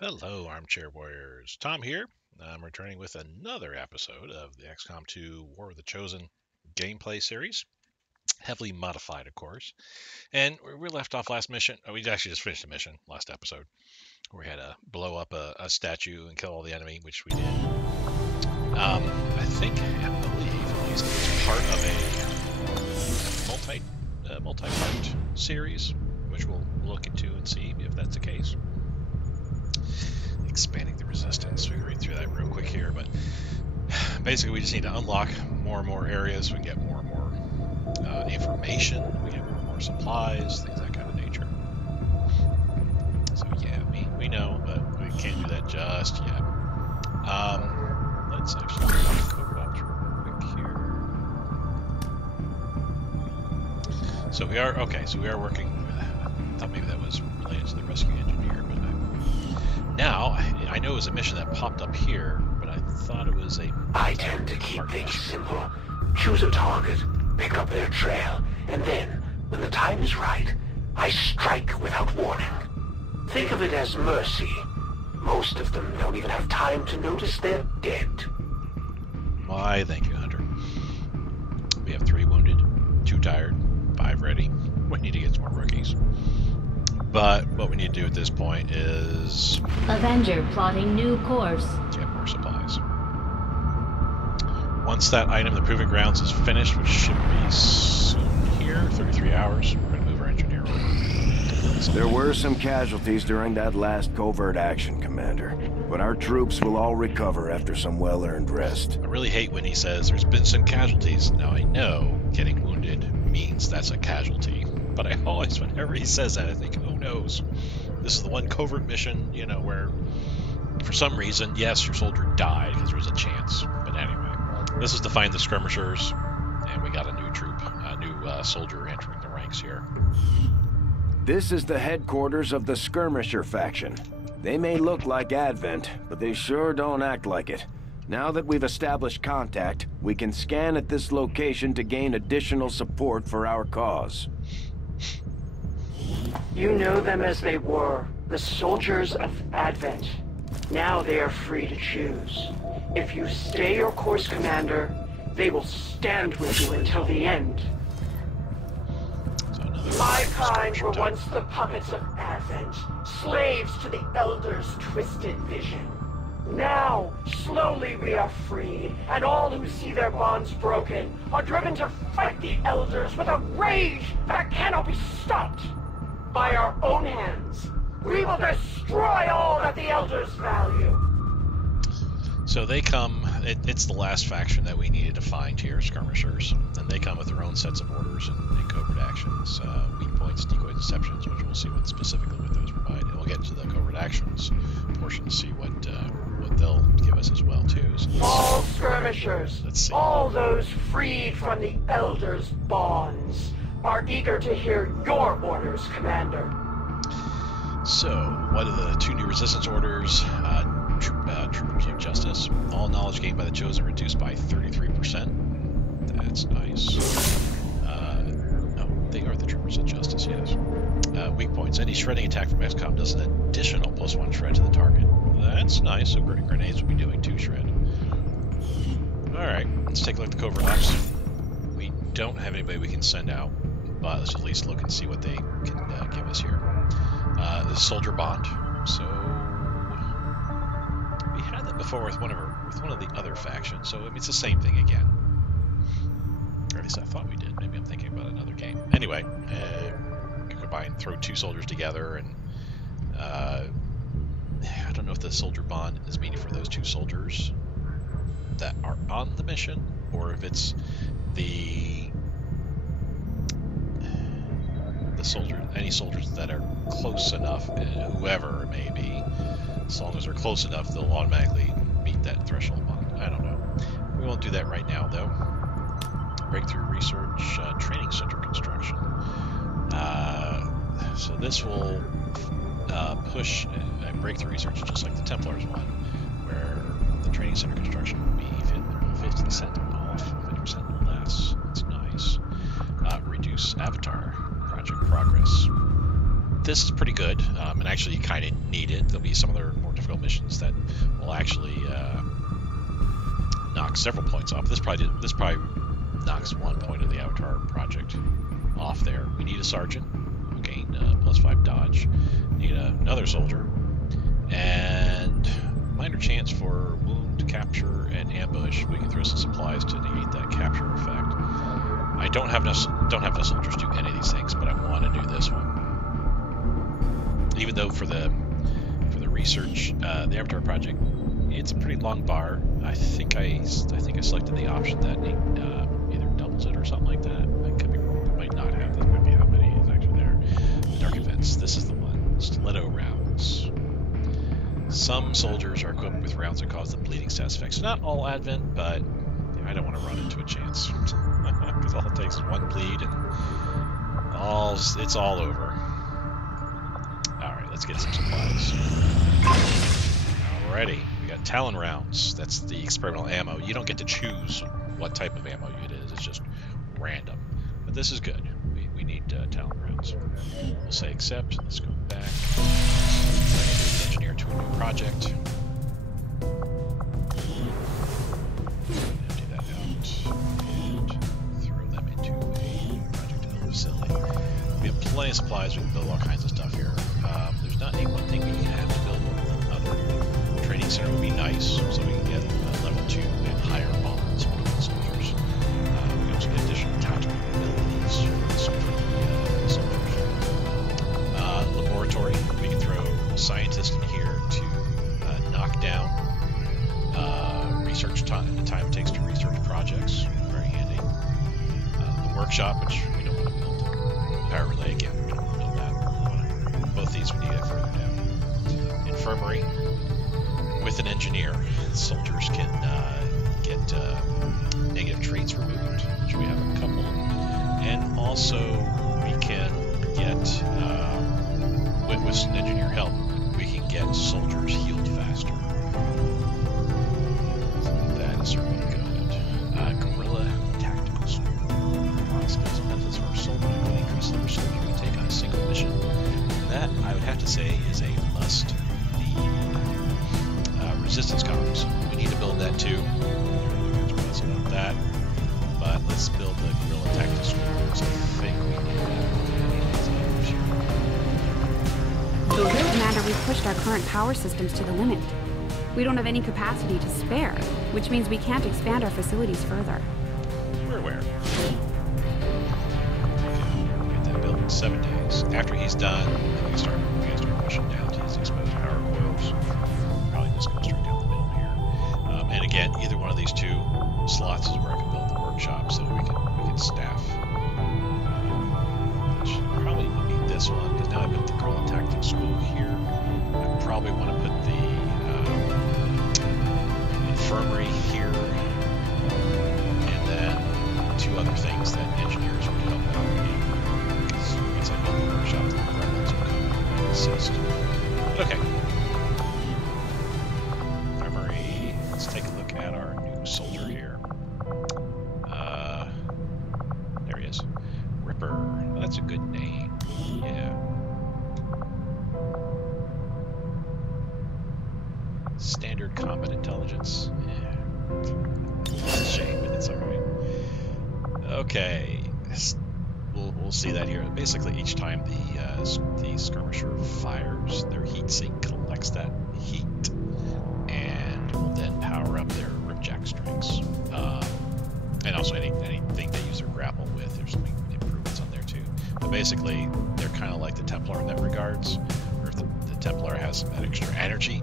Hello, Armchair Warriors. Tom here. I'm returning with another episode of the XCom 2 War of the Chosen gameplay series. Heavily modified, of course. And we left off last mission. Oh, we actually just finished a mission last episode where we had to blow up a statue and kill all the enemy, which we did. I think, I believe, at least it's part of a multi-part series, which we'll look into and see if that's the case. Expanding the resistance. We can read through that real quick here, but basically we just need to unlock more and more areas. We can get more and more information. We get more and more supplies, things that kind of nature. So yeah, we know, but we can't do that just yet. Let's actually code off real quick here. So we are okay. So we are working. I thought maybe that was related to the rescue engineer, but now, I know it was a mission that popped up here, but I thought it was a... I tend to keep things simple. Choose a target, pick up their trail, and then, when the time is right, I strike without warning. Think of it as mercy. Most of them don't even have time to notice they're dead. Why, thank you, Hunter. We have 3 wounded, 2 tired, 5 ready. We need to get some more rookies. But what we need to do at this point is... Avenger plotting new course. Get more supplies. Once that item, the Proving Grounds, is finished, which should be soon here, 33 hours, we're going to move our engineer over. There were some casualties during that last covert action, Commander. But our troops will all recover after some well-earned rest. I really hate when he says there's been some casualties. Now I know getting wounded means that's a casualty. But I always, whenever he says that, I think, oh knows. This is the one covert mission, you know, where for some reason, yes, your soldier died because there was a chance. But anyway, this is to find the skirmishers, and we got a new troop, a new soldier entering the ranks here. This is the headquarters of the skirmisher faction. They may look like Advent, but they sure don't act like it. Now that we've established contact, we can scan at this location to gain additional support for our cause. You know them as they were, the soldiers of Advent. Now they are free to choose. If you stay your course, Commander, they will stand with you until the end. My kind were once the puppets of Advent, slaves to the Elders' twisted vision. Now, slowly we are freed, and all who see their bonds broken are driven to fight the Elders with a rage that cannot be stopped. By our own hands, we will destroy all that the Elders value. So they come, it's the last faction that we needed to find here, skirmishers, and they come with their own sets of orders and covert actions, weak points, decoy deceptions, which we'll see what specifically what those provide, and we'll get to the covert actions portion to see what they'll give us as well too. So all skirmishers, let's see. All those freed from the Elders' bonds, are eager to hear your orders, Commander. So, what are the 2 new resistance orders? Troopers of Justice. All knowledge gained by the Chosen reduced by 33%. That's nice. No, they are the Troopers of Justice, yes. Weak points. Any shredding attack from XCom does an additional +1 shred to the target. That's nice, so grenades will be doing 2 shred. Alright, let's take a look at the covert ops. We don't have anybody we can send out, but let's at least look and see what they can give us here. The Soldier Bond. So we had that before with one of the other factions. So I mean, it's the same thing again. Or at least I thought we did. Maybe I'm thinking about another game. Anyway, combine, throw 2 soldiers together, and I don't know if the Soldier Bond is meaning for those 2 soldiers that are on the mission, or if it's the any soldiers that are close enough, whoever it may be, as long as they're close enough, they'll automatically meet that threshold bond. I don't know. We won't do that right now, though. Breakthrough Research Training Center construction. So this will push breakthrough research just like the Templars one, where the training center construction will be 50% off, 50% less. That's nice. Reduce Avatar project progress. this is pretty good, and actually you kind of need it. There'll be some other more difficult missions that will actually knock several points off. This probably knocks 1 point of the Avatar project off there. We need a sergeant. We'll gain +5 dodge. Need another soldier, and minor chance for wound, capture, and ambush. We can throw some supplies to negate that capture effect. I don't have enough soldiers to do any of these things, but I want to do this one. Even though for the research, the Avatar project, it's a pretty long bar. I think I selected the option that either doubles it or something like that. I could be wrong. I might not have. That might be how many is actually there. The dark events. This is the one. Stiletto rounds. Some soldiers are equipped with rounds that cause the bleeding status effects. Not all Advent, but I don't want to run into a chance. Because all it takes is one bleed and it's all over. Alright, let's get some supplies. Alrighty, we got Talon rounds. That's the experimental ammo. You don't get to choose what type of ammo it is. It's just random. But this is good. We need Talon rounds. We'll say accept. Let's go back. Engineer to a new project. Empty that out and throw them into a project development facility. We have plenty of supplies. We can build all kinds of stuff here. There's not any one thing we have to build more than another. Training center would be nice, so we can get level 2 and higher bonds between the soldiers. We can also get additional tactical abilities for the soldiers. Laboratory. We can throw scientists in here to knock down research time, the time it takes to research projects. Very handy. The workshop, which we don't want to build. Power relay, again, we don't want to build that. Both these we need it further down. Infirmary. With an engineer, soldiers can get negative traits removed, which we have a couple. And also, we can get, with some engineer help, we can get soldiers healed faster. That is really good. Guerrilla Tactical School. Skills and benefits for our soldiers. We increase the number of soldiers we take on a single mission. That, I would have to say, is a must. Resistance comms. We need to build that too. That's about that. But let's build the Guerrilla Tactical School, because I think we need that. So here, Commander, we've pushed our current power systems to the limit. We don't have any capacity to spare, which means we can't expand our facilities further. We're aware. Get that built in 7 days. After he's done, we can start pushing down to his exposed power coils. Probably just go straight down the middle here. And again, either one of these two slots is where I can build the workshop, so we can staff. Which probably would be this one, because now I put the Guerrilla Tactical School here. I probably want to put the infirmary here, and then 2 other things that engineers would help out me. Because once I build the workshop, the gremlins will come and assist. Okay. Infirmary. Let's take a look at our new soldier here. There he is. Ripper. Well, that's a good name. Yeah. Standard combat intelligence. Yeah. It's a shame, but it's alright. Okay. We'll see that here. Basically, each time the skirmisher fires, their heat sink collects that heat and will then power up their ripjack strikes. And also anything they use their grapple with. There's some improvements on there too. But basically, they're kind of like the Templar in that regards. Where if the Templar has some extra energy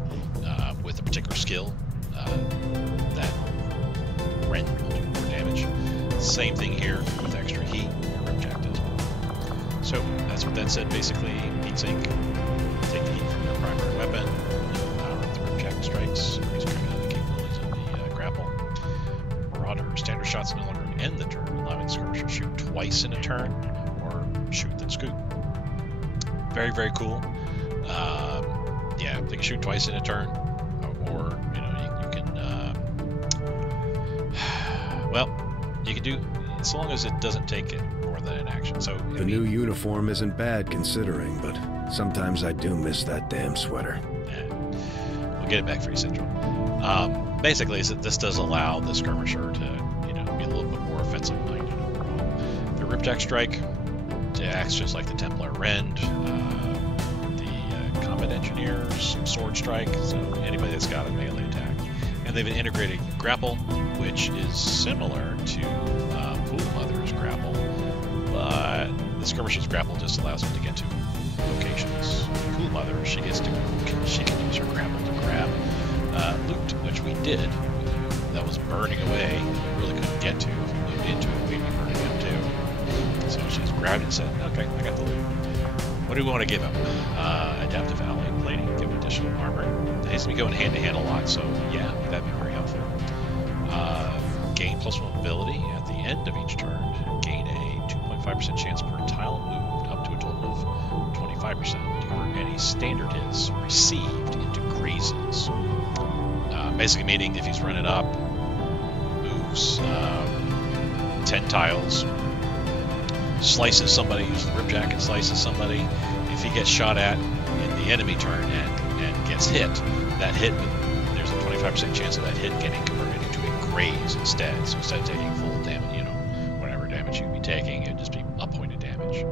with a particular skill, that Rend will do more damage. Same thing here with extra heat. Ripjack does more. So that's what that said. Basically, heat sink, take the heat from their primary weapon, power up the ripjack strikes, increase the capabilities of the grapple. Marauder, standard shots no longer end the turn, allowing the skirmisher to shoot twice in a turn, or shoot then scoop. Very, very cool. Yeah, they can shoot twice in a turn, or you can well, you can do as long as it doesn't take it more than an action. So the new uniform isn't bad considering, but Sometimes I do miss that damn sweater. Yeah. We'll get it back for you, Central. Basically, this does allow the skirmisher to, you know, be a little bit more offensive-minded overall. The Ripjack Strike acts just like the Templar Rend, the Combat Engineer's Sword Strike, so anybody that's got a melee attack. And they've integrated Grapple, which is similar to Pool Mother's Grapple, but the skirmisher's Grapple just allows them to get to locations. Pool Mother, she can use her Grapple to grab loot, which we did. That was burning away. We really couldn't get to. If we moved into it, we'd be burning up too. So she just grabbed it and said, okay, I got the loot. What do we want to give him? Adaptive alloy plating, give him additional armor. He's going to be going hand-to-hand a lot, so yeah, that'd be very helpful. Gain +1 ability at the end of each turn. Gain a 2.5% chance per tile moved, up to a total of 25% to convert any standard hits received into grazes. Basically meaning if he's running up, moves 10 tiles, slices somebody, uses the Ripjack and slices somebody. If he gets shot at in the enemy turn and gets hit, that hit, there's a 25% chance of that hit getting converted into a graze instead. So instead of taking full damage, you know, whatever damage you'd be taking, it'd just be a point of damage.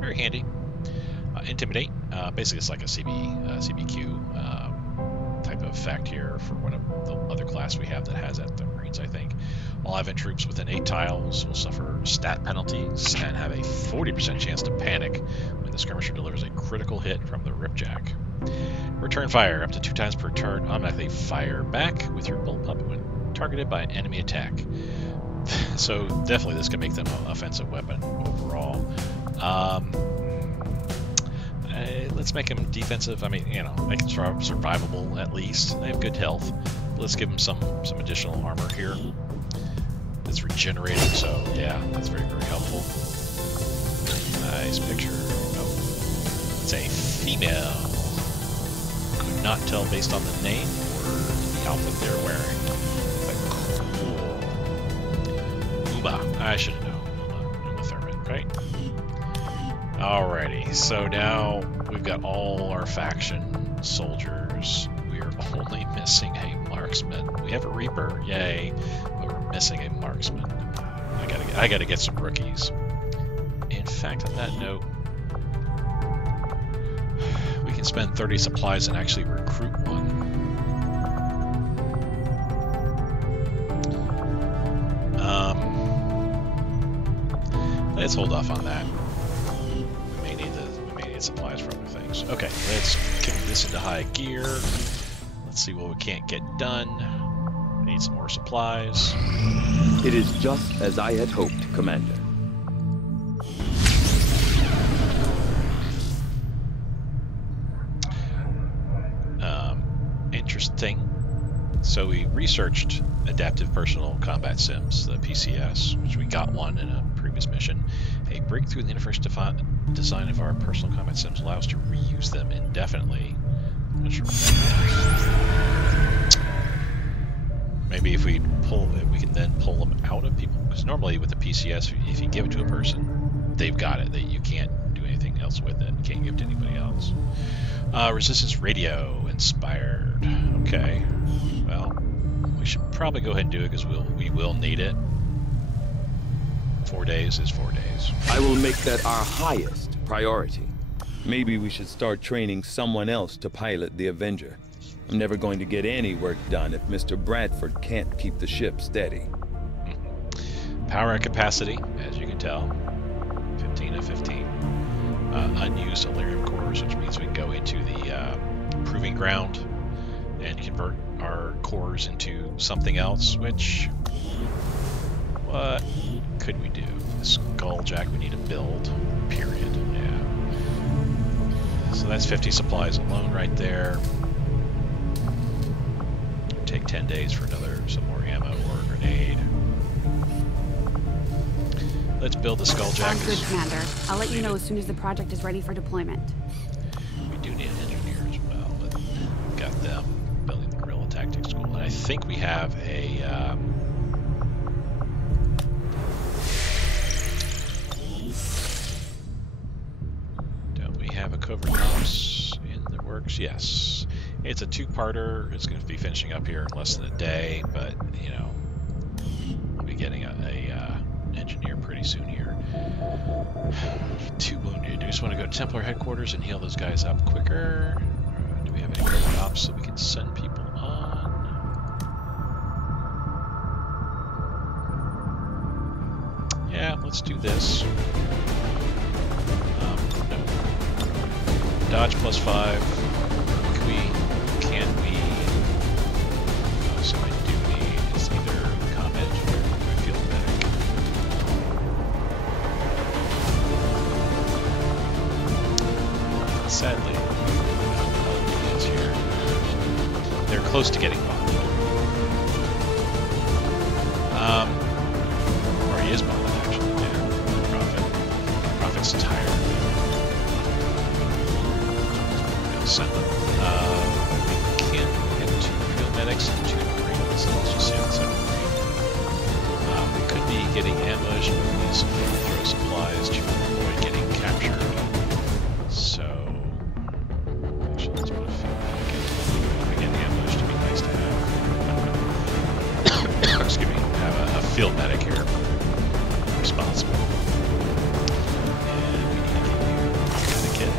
Very handy. Intimidate. Basically, it's like a CBQ type of effect here for one of the other class we have that has that, the Marines, I think. All advent troops within 8 tiles will suffer stat penalties and have a 40% chance to panic when the skirmisher delivers a critical hit from the Ripjack. Return fire. Up to 2 times per turn, automatically fire back with your bullet puppet when targeted by an enemy attack. So definitely this can make them an offensive weapon overall. Let's make them defensive. I mean, you know, make them survivable at least. They have good health. Let's give them some additional armor here. It's regenerating, so yeah, that's very, very helpful. Nice picture. Oh, it's a female. Could not tell based on the name or the outfit they're wearing. But cool. Uba. I should have known. Uma Thurman, right? Alrighty, so now we've got all our faction soldiers. We are only missing a marksman. We have a Reaper, yay, but we're missing a marksman. I gotta get some rookies. In fact, on that note, we can spend 30 supplies and actually recruit one. Let's hold off on that. We may need supplies for other things. Okay, let's kick this into high gear. Let's see what we can't get done. We need some more supplies. It is just as I had hoped, Commander. Interesting. So we researched adaptive personal combat sims, the PCS, which we got one in a previous mission. A breakthrough in the interface design of our personal combat sims allows us to reuse them indefinitely. I'm not sure what that is. Maybe if we can then pull them out of people. Because normally with the PCS, if you give it to a person, they've got it. You can't do anything else with it. You can't give it to anybody else. Resistance radio inspired. Okay. Well, we should probably go ahead and do it because we will need it. 4 days is 4 days. I will make that our highest priority. Maybe we should start training someone else to pilot the Avenger. I'm never going to get any work done if Mr. Bradford can't keep the ship steady. Power and capacity, as you can tell, 15 of 15. Unused Illyrium cores, which means we can go into the proving ground and convert our cores into something else, which... what could we do? The Skulljack we need to build, period. Yeah. So that's 50 supplies alone right there. Take 10 days for some more ammo or a grenade. Let's build the Skulljack. Sounds good, Commander. I'll let you know as soon as the project is ready for deployment. We do need an engineer as well, but we've got them building the guerrilla tactics school. And I think we have a don't we have a covert ops Soldiers, yes. It's a two-parter. It's going to be finishing up here in less than a day, but, you know, we'll be getting a engineer pretty soon here. Too wounded. I just want to go to Templar headquarters and heal those guys up quicker. Do we have any more ops so we can send people on? Yeah, let's do this. No. Dodge +5. Can we? So I do need, it's either combat engineer or my field medic. Sadly, no is here. They're close to getting bonded. Or he is bonded actually. Yeah, Prophet's tired. We'll send them. We can't get 2 field medics and 2 marines, so let's just say that's out of we could be getting ambushed, but we need some throw supplies to avoid getting captured. So, actually, let's put a field medic in. If we get ambushed, it'd be nice to have, excuse me, have a field medic here responsible. And we need to get you medikit.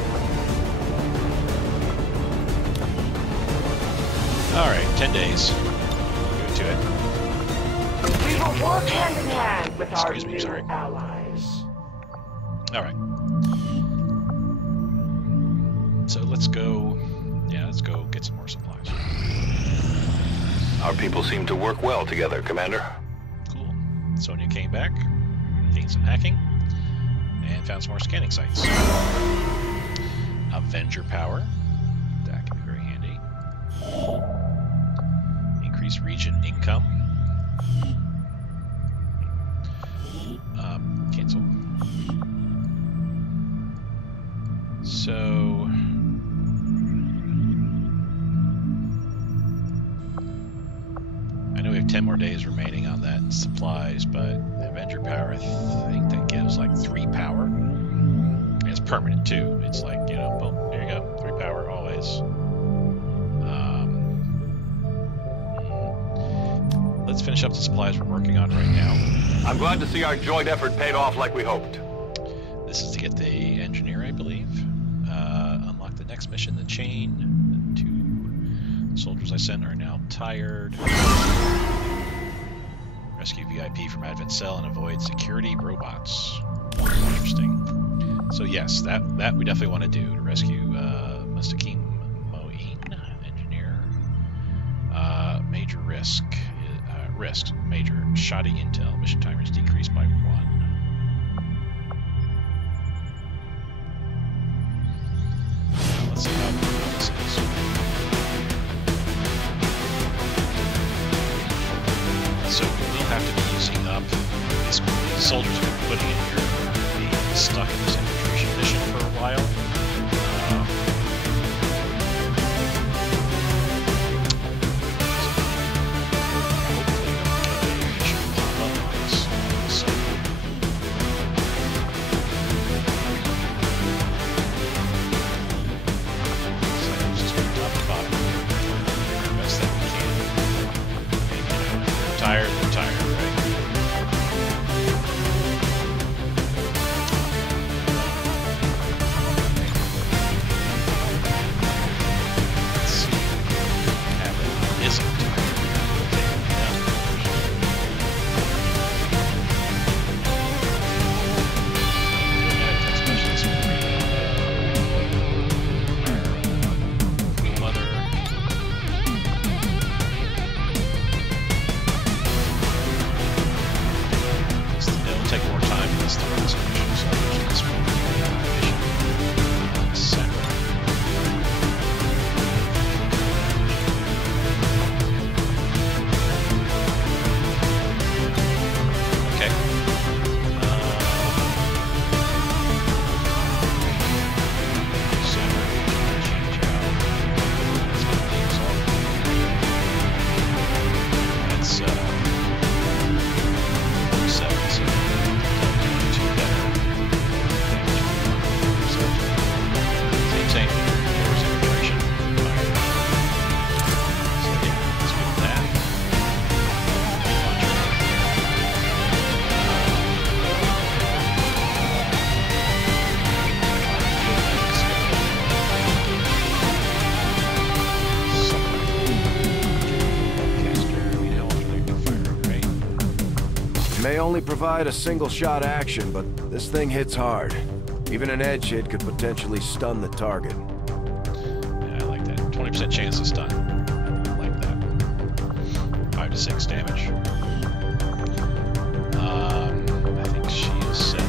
Alright, 10 days. Give it to it. We will work hand in hand with our Excuse me, new sorry. allies. Alright. So let's go... Yeah, let's go get some more supplies. Our people seem to work well together, Commander. Cool. Sonia came back, gained some hacking, and found some more scanning sites. Avenger power. That can be very handy. Increase region income. Cancel. So... I know we have 10 more days remaining on that supplies, but Avenger power, I think that gives like 3 power. And it's permanent too. It's like, you know, boom, there you go. 3 power always. Let's finish up the supplies we're working on right now. I'm glad to see our joint effort paid off like we hoped. This is to get the engineer, I believe. Unlock the next mission, the chain. The 2 soldiers I sent are now tired. Rescue VIP from Advent Cell and avoid security robots. Interesting. So yes, that we definitely want to do to rescue Mustaqim Moeen, engineer. Major risk. Risks. Major. Shoddy intel. Mission timer is decreased by 1. Let's see how good this is. So we will have to be using up these soldiers we've been putting in here. Be stuck in this infiltration mission for a while. may only provide a single-shot action, but this thing hits hard. Even an edge hit could potentially stun the target. Yeah, I like that. 20% chance to stun. I like that. 5 to 6 damage. I think she is set.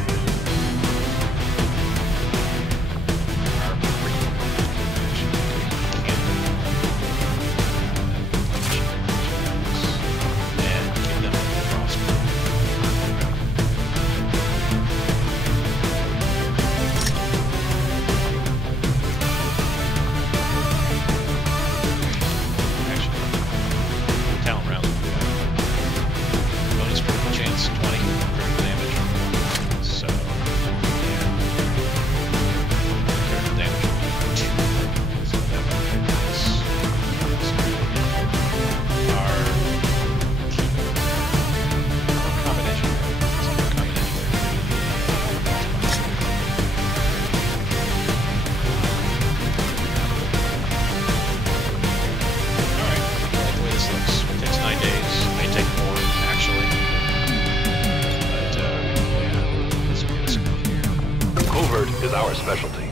Specialty.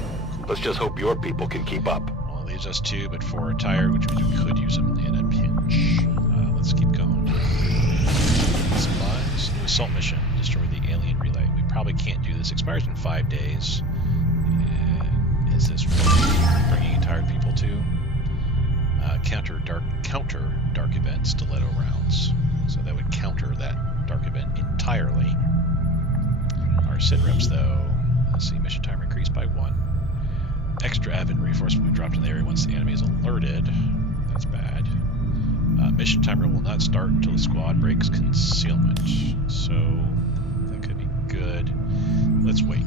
Let's just hope your people can keep up. Well, it leaves us 2, but 4 are tired, which means we could use them in a pinch. Let's keep going. Supplies. New assault mission. Destroy the alien relay. We probably can't do this. Expires in 5 days. Is this what bringing tired people to? Counter dark event stiletto rounds. So that would counter that dark event entirely. Our sit reps, though. Let's see, mission timer increased by 1. Extra advent reinforcement will be dropped in the area once the enemy is alerted. That's bad. Mission timer will not start until the squad breaks concealment. So, that could be good. Let's wait.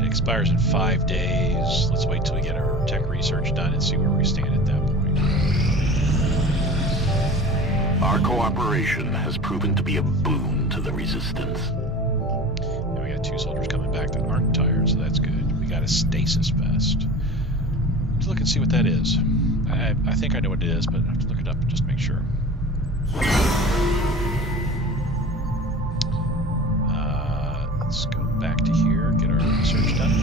It expires in 5 days. Let's wait till we get our tech research done and see where we stand at that point. Our cooperation has proven to be a boon to the Resistance. And we got 2 soldiers coming back that aren't tired, so that's good. We got a stasis vest. Let's look and see what that is. I think I know what it is, but I have to look it up and just make sure. Let's go back to here, get our research done.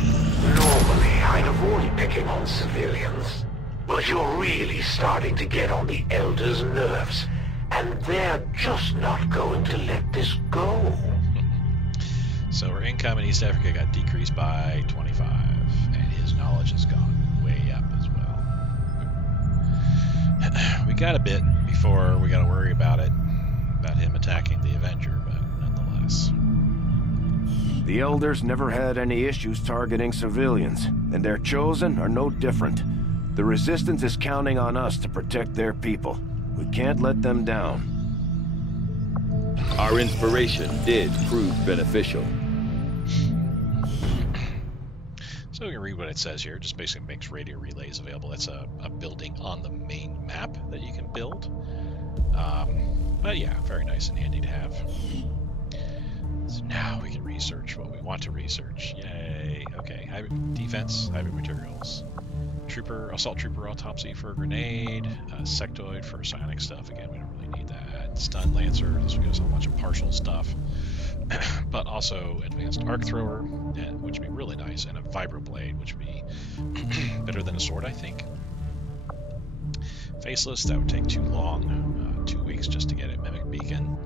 Normally, I'd avoid picking on civilians, but you're really starting to get on the Elders' nerves. And they're just not going to let this go. So our income in East Africa got decreased by 25, and his knowledge has gone way up as well. We got a bit before we got to worry about him attacking the Avenger, but nonetheless. The Elders never had any issues targeting civilians, and their Chosen are no different. The Resistance is counting on us to protect their people. We can't let them down. Our inspiration did prove beneficial. So we can read what it says here. It just basically makes radio relays available. That's a building on the main map that you can build. But yeah, very nice and handy to have. So now we can research what we want to research. Yay. Okay, hybrid defense, hybrid materials. Assault trooper autopsy for a grenade, sectoid for psionic stuff. Again, we don't really need that. Stun lancer, this will give us a whole bunch of partial stuff. But also advanced arc thrower, which would be really nice, and a vibroblade, which would be better than a sword, I think. Faceless, that would take too long, 2 weeks just to get a mimic beacon.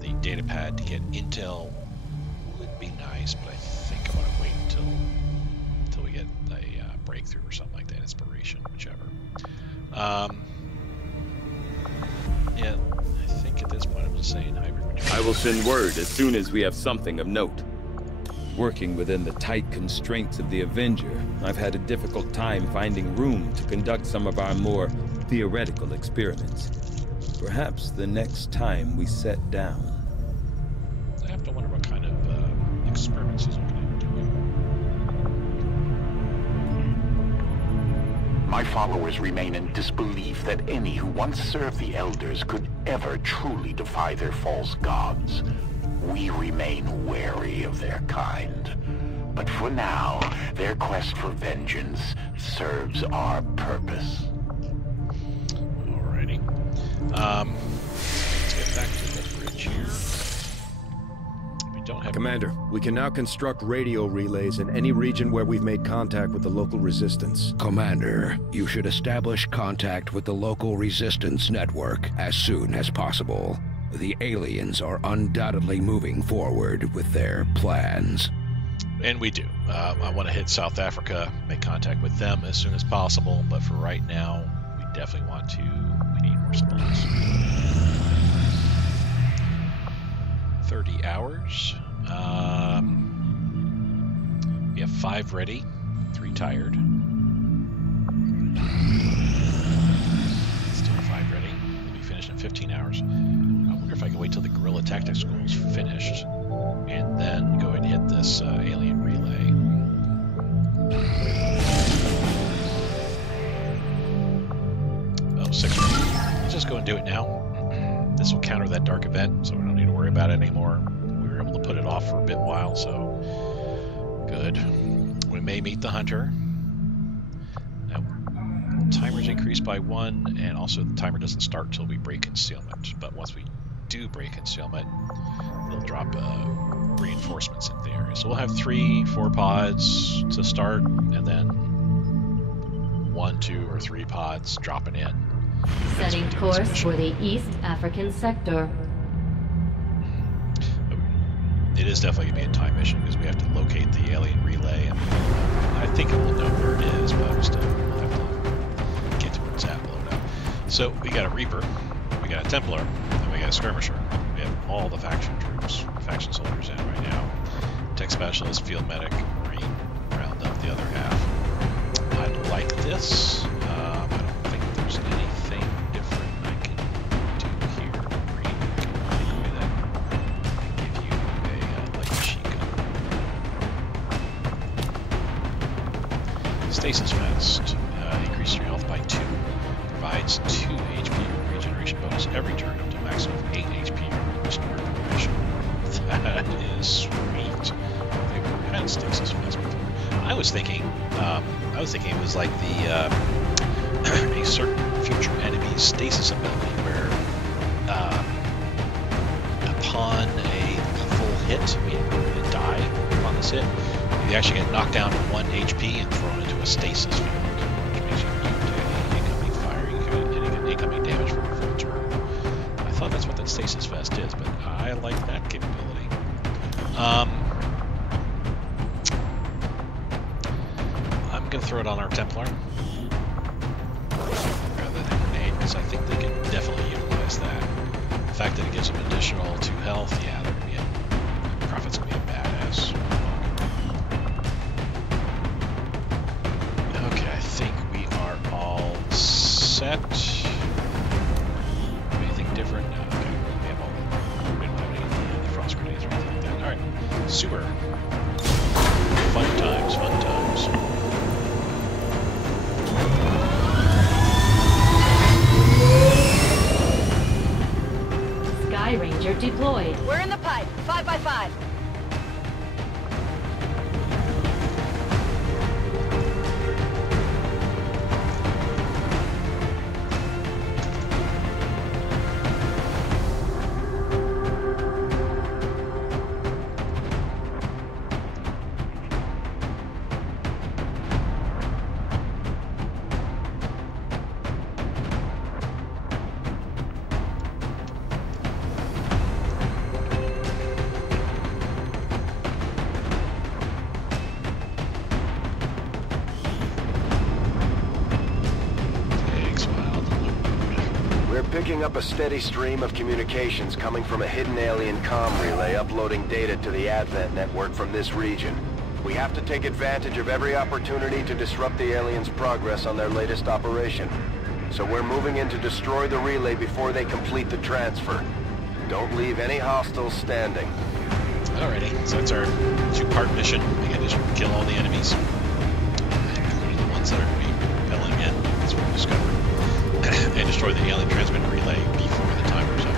The data pad to get intel would be nice, but I think I want to wait until we get a breakthrough or something like that, inspiration, whichever. Yeah, I think at this point I'm just saying hybrid material. I will send word as soon as we have something of note. Working within the tight constraints of the Avenger, I've had a difficult time finding room to conduct some of our more theoretical experiments. Perhaps the next time we set down. I have to wonder what kind of experiments he's looking at doing. My followers remain in disbelief that any who once served the Elders could ever truly defy their false gods. We remain wary of their kind. But for now, their quest for vengeance serves our purpose. Let's get back to the bridge here. We don't have... Commander, we can now construct radio relays in any region where we've made contact with the local resistance. Commander, you should establish contact with the local resistance network as soon as possible. The aliens are undoubtedly moving forward with their plans. And we do. I want to hit South Africa, make contact with them as soon as possible, but for right now, we definitely want to... We need more supplies. 30 hours. We have 5 ready, 3 tired. Still 5 ready. We'll be finished in 15 hours. I wonder if I can wait till the guerrilla tactics school is finished and then go and hit this alien relay. Oh, 6 ready. Let's just go and do it now. This will counter that dark event, so we don't need to worry about it anymore. We were able to put it off for a bit while, so good. We may meet the hunter. Now, timer's increased by 1, and also the timer doesn't start until we break concealment. But once we do break concealment, they'll drop reinforcements in the area. So we'll have 3, 4 pods to start, and then 1, 2, or 3 pods dropping in. Setting course for the East African sector. It is definitely going to be a time mission because we have to locate the alien relay. And I think it will know where it is, but we'll have to get to where it's at, blow it up. So we got a Reaper, we got a Templar, and we got a Skirmisher. We have all the faction troops, faction soldiers in right now. Tech Specialist, Field Medic, Marine, round up the other half. I like this. I don't think there's anything different I can do here. Marine, take away that. Give you a light machine gun. Stasis Vest. Increase your health by 2. Provides 2 HP regeneration bonus every turn up to a maximum of 8 HP restored per mission. That is sweet. They've had Stasis Vest before. I was thinking it was like the a certain future enemy's stasis ability where upon a full hit, I mean, a die upon this hit, you actually get knocked down to 1 HP and thrown into a stasis field, which makes you immune to any incoming fire, any incoming damage for a full turn. I thought that's what that stasis vest is, but I like that capability. I'm going to throw it on our Templar rather than a grenade, because I think they can definitely utilize that. The fact that it gives them additional 2 health, yeah, they're going to be Prophet's going to be a badass. Okay, I think we are all set. Anything different? No, okay. We have all the... We don't have any of the frost grenades or anything like that. Alright, super. Fun times, fun times. Sky Ranger deployed. We're in the pipe. 5 by 5. Picking up a steady stream of communications coming from a hidden alien comm relay uploading data to the Advent network from this region. We have to take advantage of every opportunity to disrupt the aliens' progress on their latest operation. So we're moving in to destroy the relay before they complete the transfer. Don't leave any hostiles standing. Alrighty, so that's our 2-part mission. We gotta just kill all the enemies, including the ones that are going to be repelling in, as we've discovered. And destroy the alien transmitter relay before the timer's up.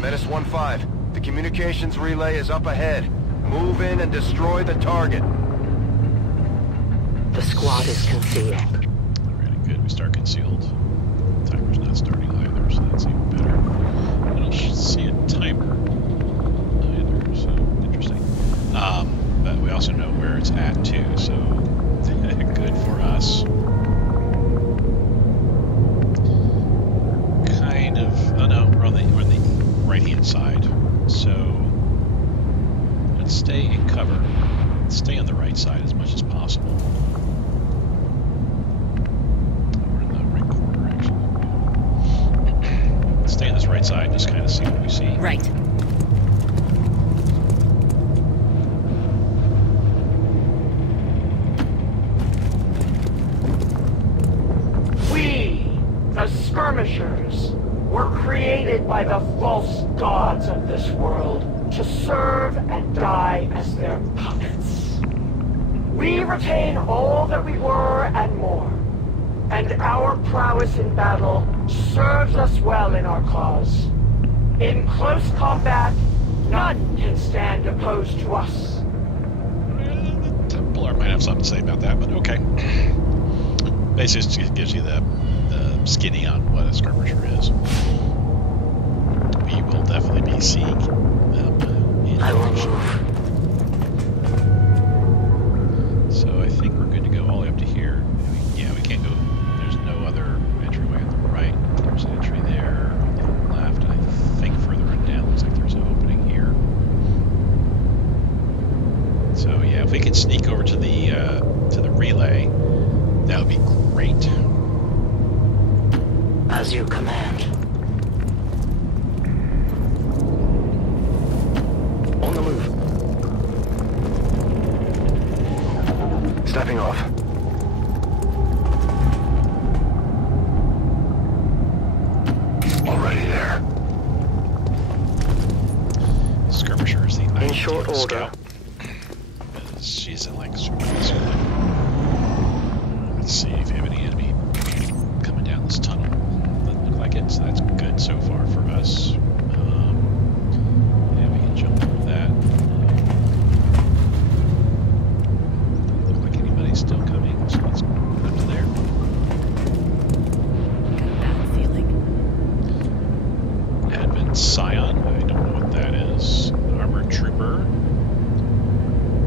Menace 1-5. The communications relay is up ahead. Move in and destroy the target. The squad is concealed. Really good. We start concealed. Timer's not starting either, so that's even better. I don't see a timer either, so interesting. But we also know where it's at too, so good for us. Kind of. Oh no, we're on the right-hand side. So let's stay in cover. Let's stay on the right side as much as possible. We're in the right corner, actually. Let's stay on this right side, just kind of see what we see. Right. We, the skirmishers, were created by the false gods of this world to serve and die as their puppets. We retain all that we were and more, and our prowess in battle serves us well in our cause. In close combat, none can stand opposed to us. The Templar might have something to say about that, but okay. Basically, it gives you the skinny on what a skirmisher is. We will definitely be seeing them in action. So I think we're good to go all the way up to here. Yeah, we can't go. There's no other entryway on the right. There's an entry there on the left, and I think further down looks like there's an opening here. So yeah, if we can sneak over to the relay, that would be great. As you command. On the move. Stepping off. Already there. Skirmisher is the In short order. scout. She's in like super physical. Let's see if we have any enemy coming down this tunnel. Doesn't look like it, so that's good so far for us. Yeah, we can jump over that. Doesn't look like anybody's still coming, so let's go up to there. Bad feeling. Advent Scion, I don't know what that is. Armored Trooper,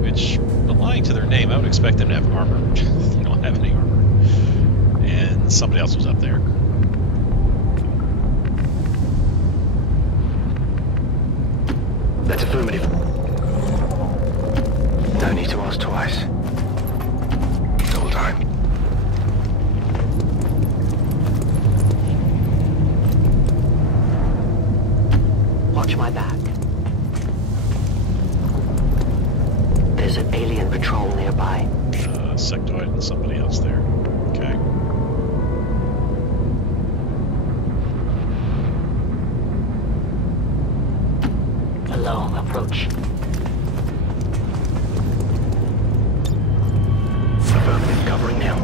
which, lying to their name, I would expect them to have armor. They don't have any armor. And somebody else was up there. That's affirmative. No need to ask twice. Double time. Watch my back. There's an alien patrol nearby. Sectoid and somebody else there. Okay. Alone approach. Affirmative, covering now.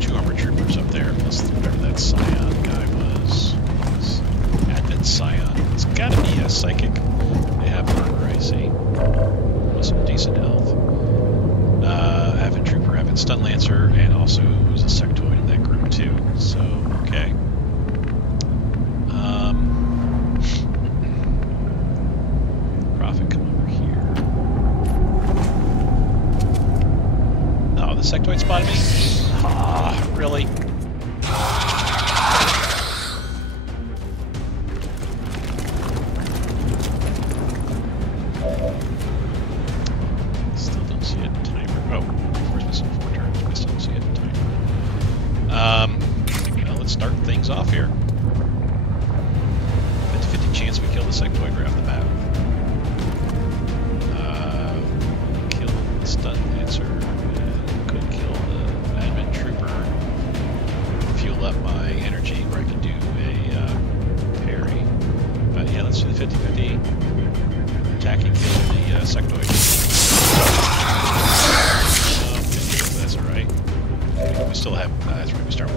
Two armored troopers up there, plus whatever that Scion guy was. Advent Scion. It's gotta be a psychic. They have armor, I see. Some decent health. Advent Trooper, Advent Stun Lancer, and also was a sectoid in that group too. So, okay. Prophet, come over here. Oh, the sectoid spotted me? Ah, really? Still don't see a timer. Oh, reinforcements in 4 turns, but still don't see a timer. Well, let's start things off here. 50-50 chance we kill the sectoid right off the bat. Kill the stun lancer. Could kill the Advent Trooper. Fuel up my energy where I can do a parry. But yeah, let's do the 50-50. Attack and kill the sectoid. That's alright. We still have, that's right, we start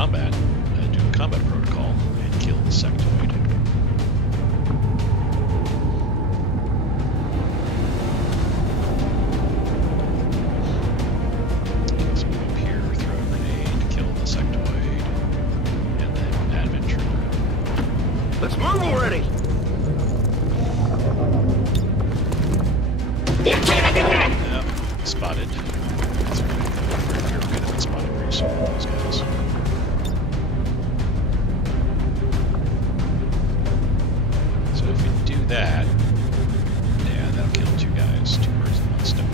combat, do a combat protocol, and kill the sectoid. Let's move up here, throw a grenade, kill the sectoid, and then advent trooper. Let's move already! Yep, spotted. That's right. You're gonna get spotted pretty soon, those guys. So if we do that, yeah, that'll kill two guys, two birds in one stone.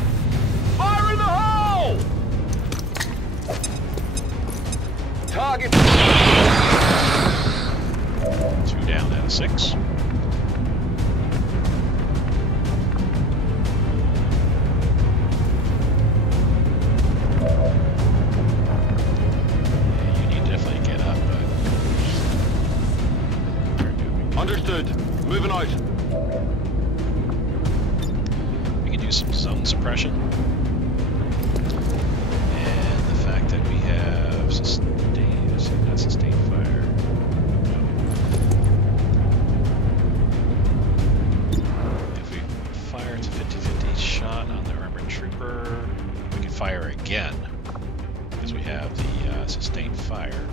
Fire in the hole! Target. 2 down out of 6. Understood. Moving out. We can do some zone suppression. And the fact that we have sustained fire. If we fire, it's a 50-50 shot on the armored trooper. We can fire again because we have the sustained fire.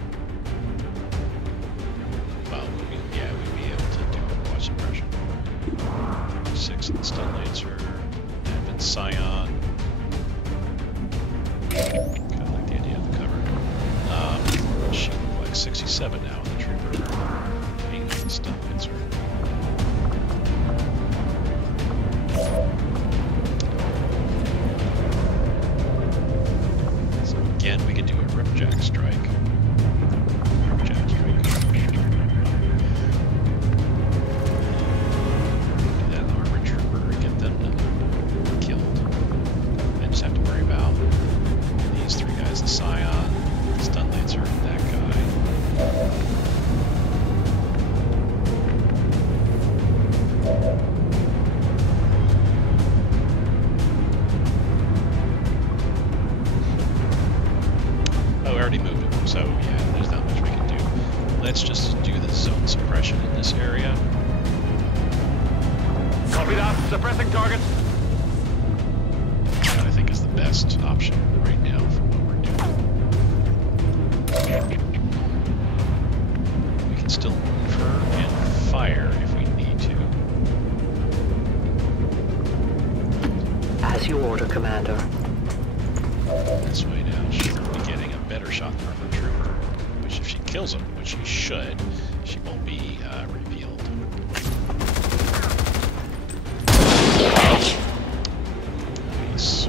Well, yeah, we'd be able to do watch suppression. 6 in the stun lancer, advent scion. Kind of like the idea of the cover. She look like 67 now in the trooper. 8 in the stun lancer. So again, we could do a ripjack strike. Ripjack strike. The Scion, Stun Lancer, and that guy. Oh, we already moved him, so yeah, there's not much we can do. Let's just do the zone suppression in this area. Copy that. Suppressing targets. That I think is the best option right now for what we're doing. We can still move her and fire if we need to. As you order, Commander. This way now, she'll be getting a better shot than our trooper, which if she kills him, which she should, she won't be revealed. Nice.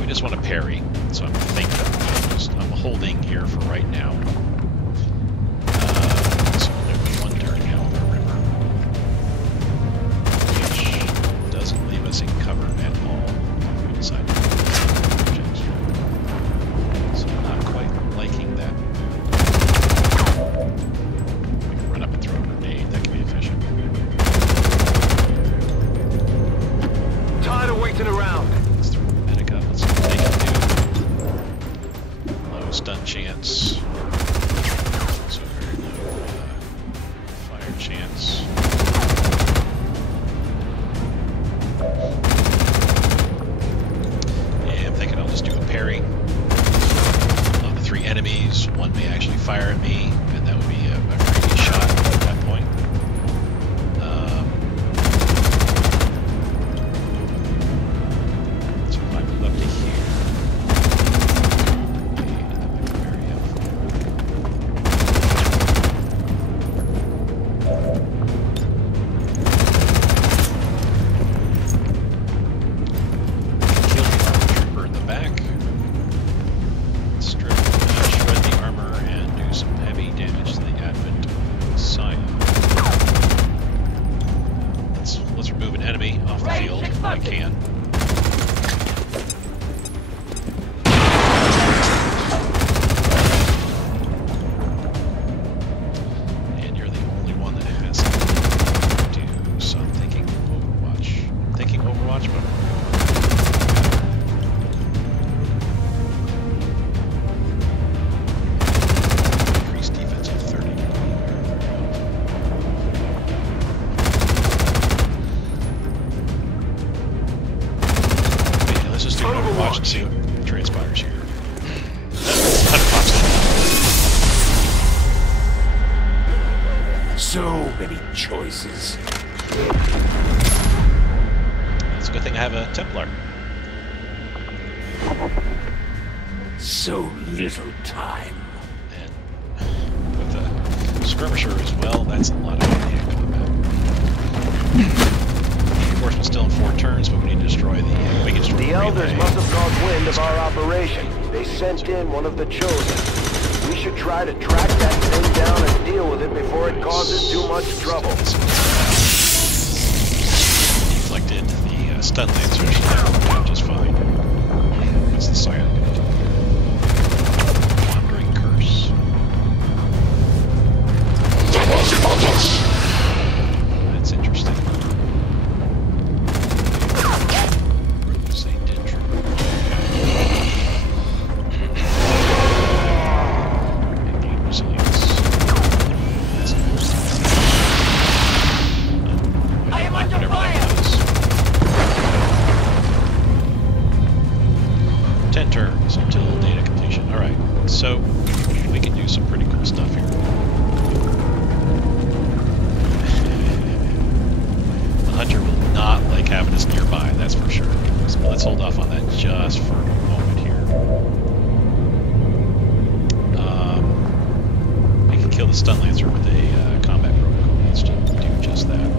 We just want to parry, so I'm thinking I'm holding here for right now. So we'll do one turn now with our Ripper, which doesn't leave us in cover at all if we decide to do it. So I'm not quite liking that. We can run up and throw a grenade, that can be efficient. Tired of waiting around. Let's throw a medic up, let's see what they can do. Low stun chance. So very low fire chance. Yeah, I'm thinking I'll just do a parry. Of the 3 enemies, one may actually fire at me, and that would be a freebie shot at that point. So if I move up to here, that might be very helpful. Kill the trooper in the back. Shred the armor and do some heavy damage to the Advent Scion. Let's remove an enemy off the field if I can. And you're the only one that has to do, so I'm thinking Overwatch. I'm thinking Overwatch, but Let's see what transpires here. So many choices. It's a good thing I have a Templar. So little time. And with a skirmisher as well, that's a lot of hand combat. Of course, we're still in 4 turns, but we need to destroy the. We can destroy The Elders relay. must have caught wind of our operation. They sent in one of the Chosen. We should try to track that thing down and deal with it before it causes too much trouble. Deflected the stun lancers. That worked out just fine. What's the scion gonna do? Wandering curse. That's interesting. So, we can do some pretty cool stuff here. The Hunter will not like having us nearby, that's for sure. So let's hold off on that just for a moment here. We can kill the Stun Lancer with a combat protocol. Let's just do just that.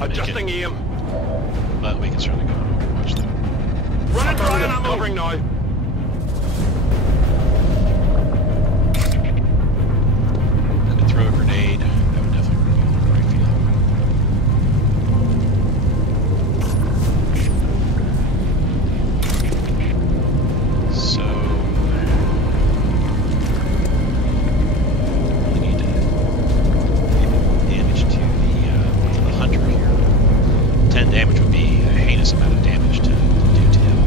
Adjusting aim. But we can certainly go on Overwatch though. Run and try and I'm covering now. Could throw a grenade. That would definitely reveal the right field. So we need to damage to the Hunter here. 10 damage would be a heinous amount of damage to do to him.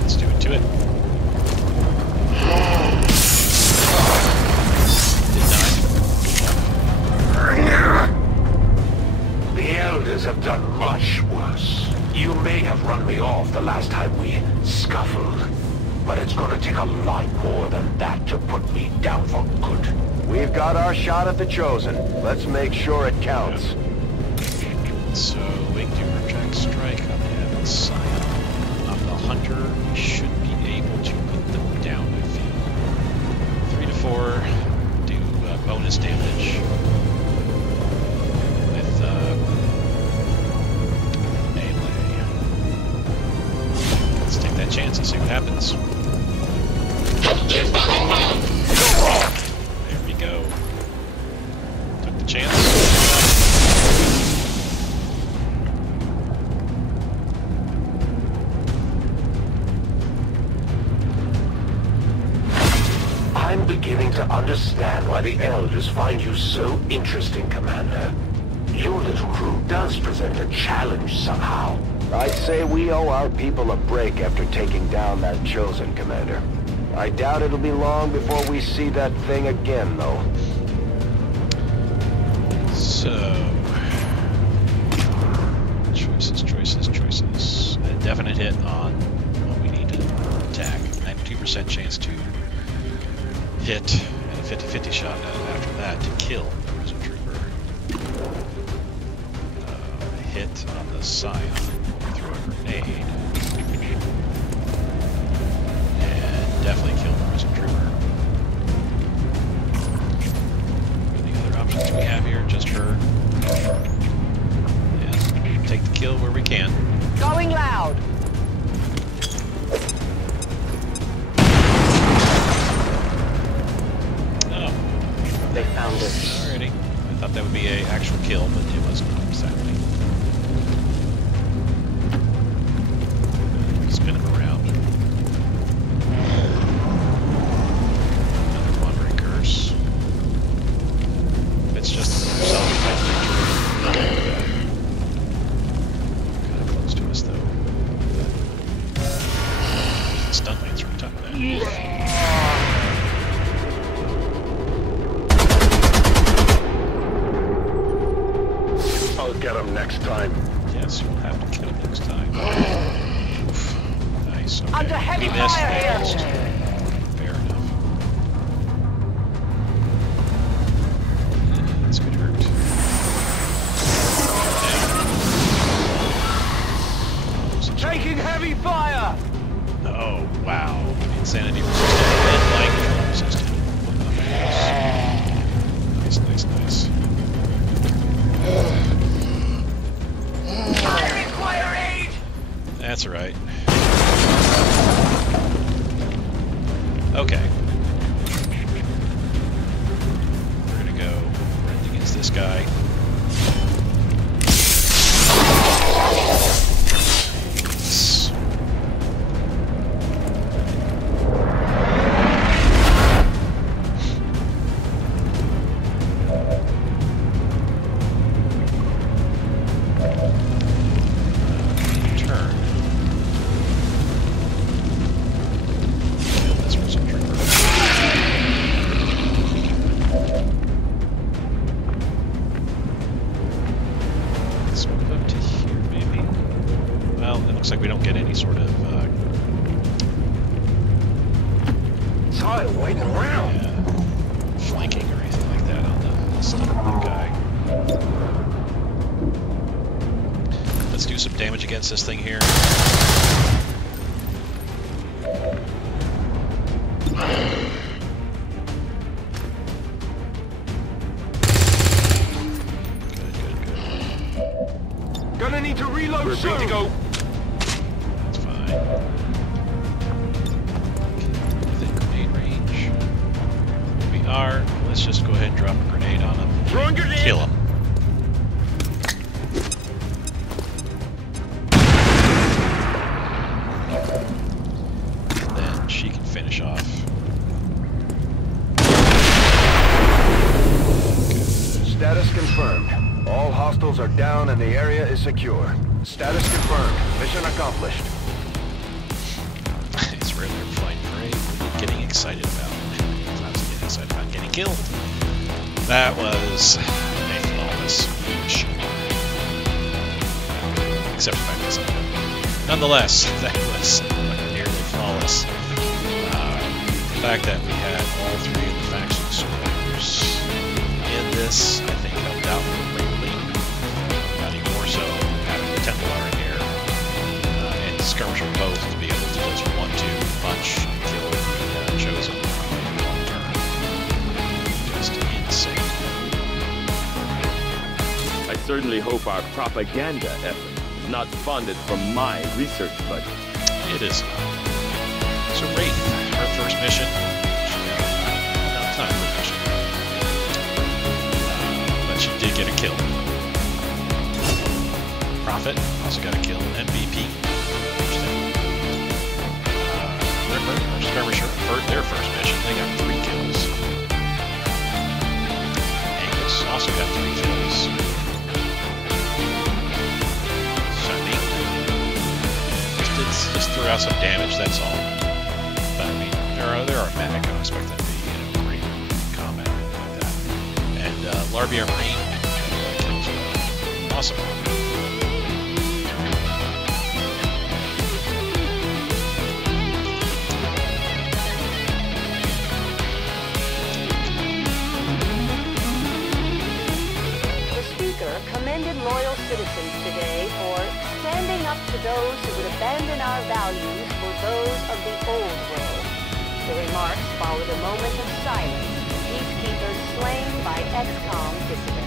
Let's do it to it. The Elders have done much worse. You may have run me off the last time we scuffled, but it's gonna take a lot more than that to put me down for good. We've got our shot at the Chosen. Let's make sure it counts. So we can do Ripjack Strike on the side of the Hunter. We should be able to put them down, I feel. 3 to 4, do bonus damage with melee. Let's take that chance and see what happens. There we go. Took the chance. I'm beginning to understand why the Elders find you so interesting, Commander. Your little crew does present a challenge somehow. I'd say we owe our people a break after taking down that Chosen, Commander. I doubt it'll be long before we see that thing again, though. So... choices. A definite hit on what we need to attack. 92% chance to hit, and a 50-50 shot after that to kill the Risen Trooper. A hit on the Scion. Throw a grenade. And definitely kill the Risen Trooper. Any other options we have here? Just her. And take the kill where we can. Going loud. Oh. They found it. Alrighty. I thought that would be an actual kill, but it was not, sadly. Spin him around. Another Wandering Curse. It's just another zombie type creature. Kind of close to us, though. Stun lanes right on top of that. I'll get him next time. Yes, you'll have to kill next time. Oof. Nice. Okay. Under heavy We missed. fire here. Missed. Fair enough. That's good hurt. Taking heavy fire! Oh, wow. Insanity resistant and light control resistant. Nice. I require aid! That's alright. Okay. We're gonna go right against this guy. Nice. Turn. Kill this Risen Trooper. Let's move up to here, maybe. Well, it looks like we don't get any sort of Tired of waiting around. flanking or anything like that on the stubborn guy. Let's do some damage against this thing here. Good. Gonna need to reload We're soon. good to go. That's fine. Within grenade range. We are. Let's just go ahead and drop a grenade on him. Throwing grenade. Kill him. And then she can finish off. Status confirmed. All hostiles are down and the area is secure. Status confirmed. Mission accomplished. It's rare they're flying parade. What are you getting excited about? I was getting excited about getting killed. That was a flawless mission. Except for my missing. Nonetheless, that was nearly flawless. The fact that we had all three of the faction survivors in this, I think, helped out greatly. Not even more so having the Templar in here and Skirmisher both to be able to just 1-2 punch and kill the Chosen in one turn. Just insane. I certainly hope our propaganda effort is not funded from my research budget. It is not. So Wraith, her first mission, she got about it's not a good mission. But she did get a kill. Prophet also got a kill. MVP. Ripper, or Skirmisher, their first mission, they got 3 kills. Angus also got 3 kills. Sunny just threw out some damage, that's all. But I mean, there are medic, I don't expect that to be, great combat or anything like that. And Larbier Marine got kills as well. Awesome. Commended loyal citizens today for standing up to those who would abandon our values for those of the old world. The remarks followed a moment of silence for peacekeepers slain by XCom dissidents.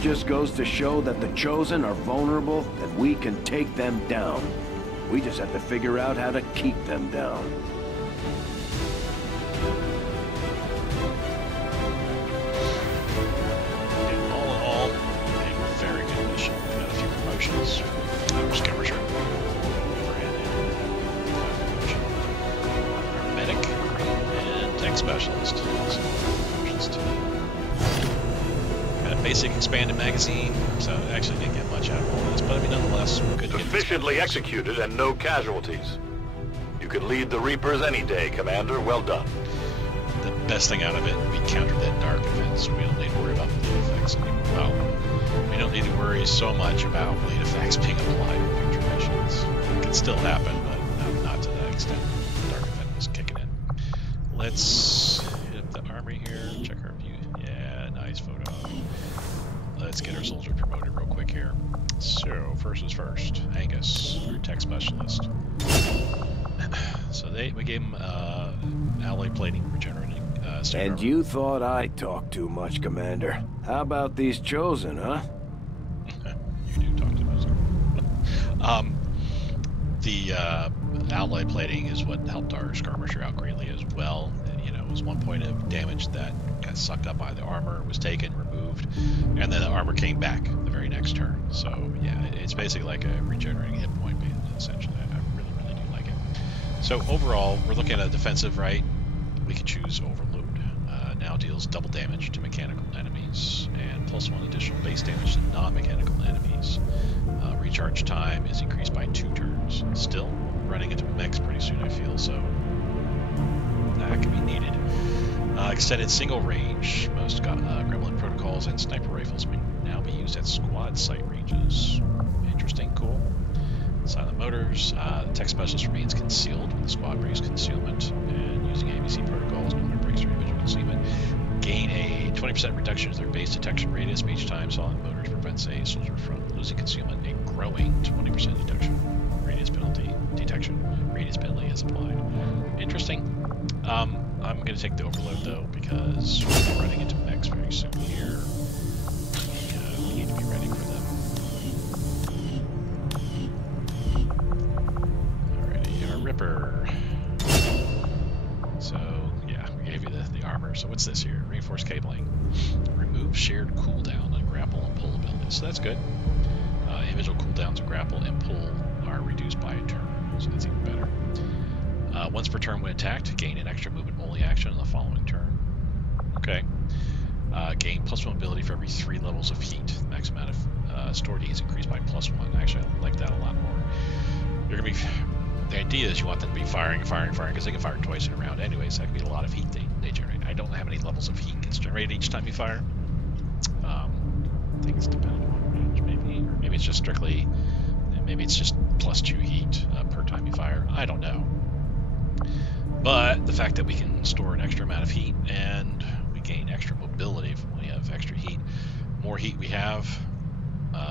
Just goes to show that the Chosen are vulnerable and we can take them down. We just have to figure out how to keep them down. All in all, a very good mission. We got a few promotions. Skirmisher. Medic, and tech specialist. Some promotions too. Basic expanded magazine, so I actually didn't get much out of all this, but I mean, nonetheless, good. Efficiently executed and no casualties. You can lead the Reapers any day, Commander. Well done. The best thing out of it, we countered that dark event, so we don't need to worry about bleed effects anymore. Well, we don't need to worry so much about bleed effects being applied in future missions. It can still happen, but not to that extent. The dark event was kicking in. Let's hit up the armory here, check our view. Yeah, nice photo. Let's get our soldier promoted real quick here. So, first is first. Angus, our tech specialist. So we gave him alloy plating, regenerating. And you thought I talked too much, Commander. How about these Chosen, huh? You do talk too much. The alloy plating is what helped our skirmisher out greatly as well. You know, it was 1 point of damage that got sucked up by the armor, was taken, removed, and then the armor came back the very next turn. So yeah, it's basically like a regenerating hit point, essentially. I really do like it. So overall, we're looking at a defensive, right? We can choose Overload. Now deals double damage to mechanical enemies and +1 additional base damage to non-mechanical enemies. Recharge time is increased by 2 turns. Still running into mechs pretty soon, I feel, so that can be needed. Extended single range. Most Gremlin protocols and sniper rifles may now be used at squad site ranges. Interesting, cool. Silent motors. The tech specialist remains concealed with the squad breaks concealment, and using ABC protocols, no longer breaks their individual concealment. Gain a 20% reduction to their base detection radius each time silent motors prevents a soldier from losing concealment. A growing 20% detection radius penalty is applied. Interesting. I'm going to take the overload though because we're running into mechs very soon here. We need to be ready for them. Alrighty, our Ripper. So yeah, we gave you the armor. So what's this here? Reinforced cabling. Remove shared cooldown on grapple and pull abilities. So that's good. Individual cooldowns of grapple and pull are reduced by a turn. So that's even better. Once per turn when attacked, gain an extra movement only action on the following turn. Okay. Gain +1 ability for every 3 levels of heat. The max amount of stored heat is increased by +1. Actually, I like that a lot more. You're gonna be. The idea is you want them to be firing, because they can fire twice in a round. Anyways, that could be a lot of heat they generate. I don't know how many levels of heat gets generated each time you fire. I think it's dependent on range, maybe, or maybe it's just strictly. Maybe it's just +2 heat per time you fire. I don't know. But the fact that we can store an extra amount of heat and we gain extra mobility when we have extra heat, more heat we have,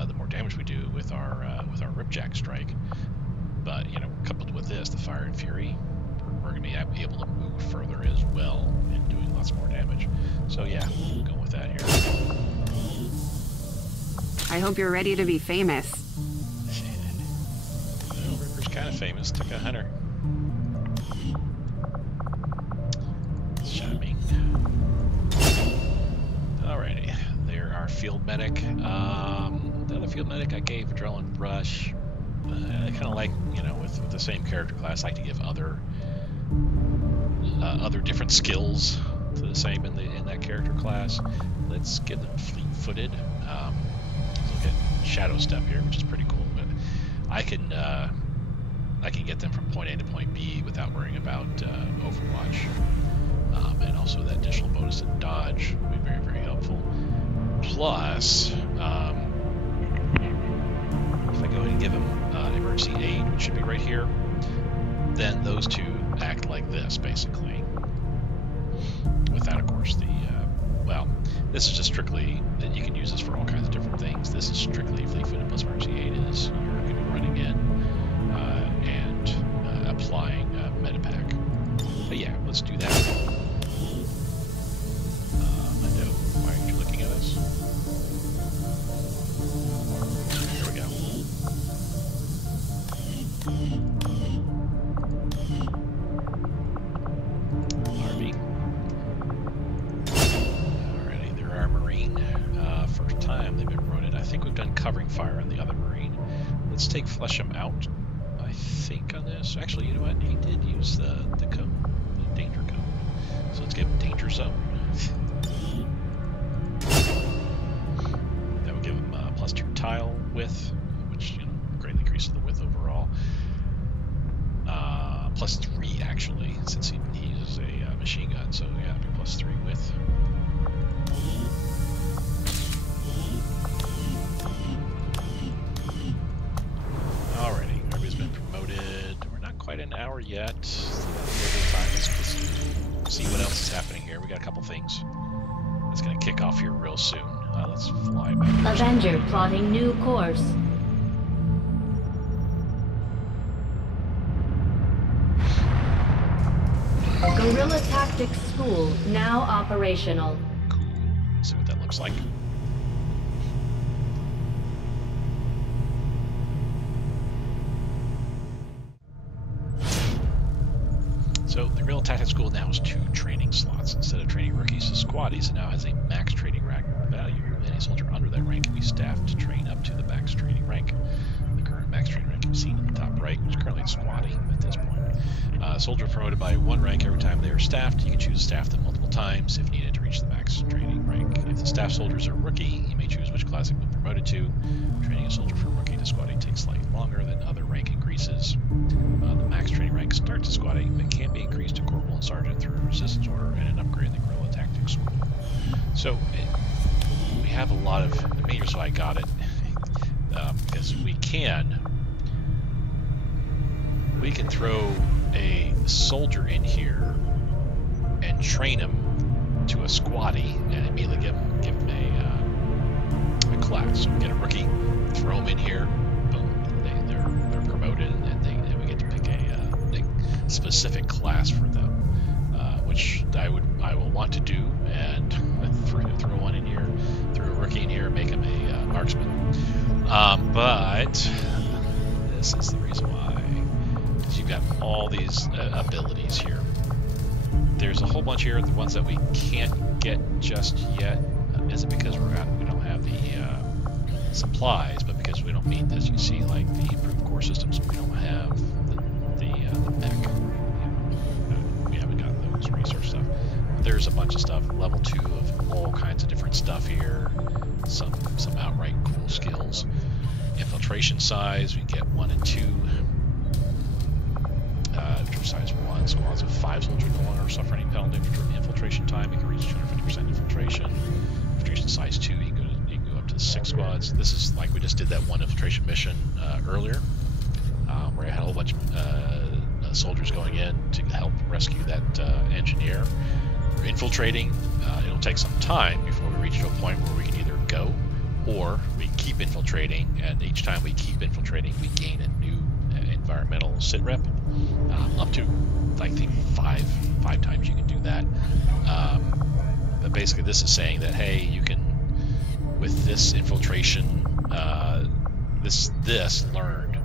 the more damage we do with our Ripjack strike. But you know, coupled with this, the Fire and Fury, we're going to be able to move further as well and doing lots more damage. So yeah, we'll go with that here. I hope you're ready to be famous. Well, Ripper's kind of famous. Took a hunter. Shining. Alrighty, there our field medic. The other field medic I gave Adrenaline Rush. I kind of like, you know, with the same character class, I like to give other different skills to the same in that character class. Let's give them fleet-footed. Look at Shadow Step here, which is pretty cool. But I can get them from point A to point B without worrying about Overwatch, and also that additional bonus to dodge will be very, very helpful. Plus, if I go ahead and give them emergency aid, which should be right here, then those two act like this, basically. Without, of course, the, well, this is just strictly, that you can use this for all kinds of different things. This is strictly fleet-footed plus emergency aid is you're going to be running in and applying Medipack. But yeah, let's do that. I know, why aren't you looking at us? Here we go. RV. Alrighty, they're our Marine. First time they've been promoted. I think we've done covering fire on the other Marine. Let's take Flesham out, I think, on this. Actually, you know what? He did use the code, the danger code. So let's give him Danger Zone. That would give him +2 tile width, which, you know, greatly increases the width overall. +3 actually, since he uses a machine gun, so yeah, it'd be +3 width. Alrighty, everybody's been promoted. We're not quite an hour yet. Let's see what else is happening here. We got a couple things that's going to kick off here real soon. Let's fly back. Avenger plotting new course. Guerrilla Tactics School now operational. Cool. Let's see what that looks like. So the Guerrilla Tactics School now has 2 training slots. Instead of training rookies to squaddies, it now has a max training rank value. Any soldier under that rank can be staffed to train up to the max training rank. The current max training rank can be seen in the top right, which is currently squaddie at this point. Soldier promoted by 1 rank every time they are staffed. You can choose to staff them multiple times if needed to reach the max training rank. If the staff soldier is a rookie, you may choose which class it will be promoted to. Training a soldier from rookie to squaddie takes slightly longer than other rank increases. The max training rank starts at squaddie, but can be increased to corporal and sergeant through a resistance order and an upgrade in the Guerrilla Tactics School. So we have a lot of, the main reason why I got it, because we can throw a soldier in here and train him to a squaddie and immediately give him a class. So we get a rookie, throw him in here, boom, they're promoted, and we get to pick a specific class for them, which I will want to do, and throw one in here, throw a rookie in here, make him a marksman. But this is the reason why. You've got all these abilities here. There's a whole bunch here, the ones that we can't get just yet. Is it because we don't have the supplies, but because we don't meet, as you see, like the improved core systems, we don't have the mech. We haven't got those research stuff. There's a bunch of stuff, level 2 of all kinds of different stuff here. Some outright cool skills. Infiltration size, we can get 1 and 2. Size 1, squads of 5 soldiers no longer suffer any penalty for infiltration time. You can reach 250% infiltration. Infiltration size 2, you can go up to 6 squads. This is like we just did that one infiltration mission earlier. where I had a whole bunch of soldiers going in to help rescue that engineer. We're infiltrating. It'll take some time before we reach to a point where we can either go or we keep infiltrating, and each time we keep infiltrating, we gain a new environmental sitrep. Up to, I think, five times you can do that. But basically, this is saying that, hey, you can, with this infiltration, this learned,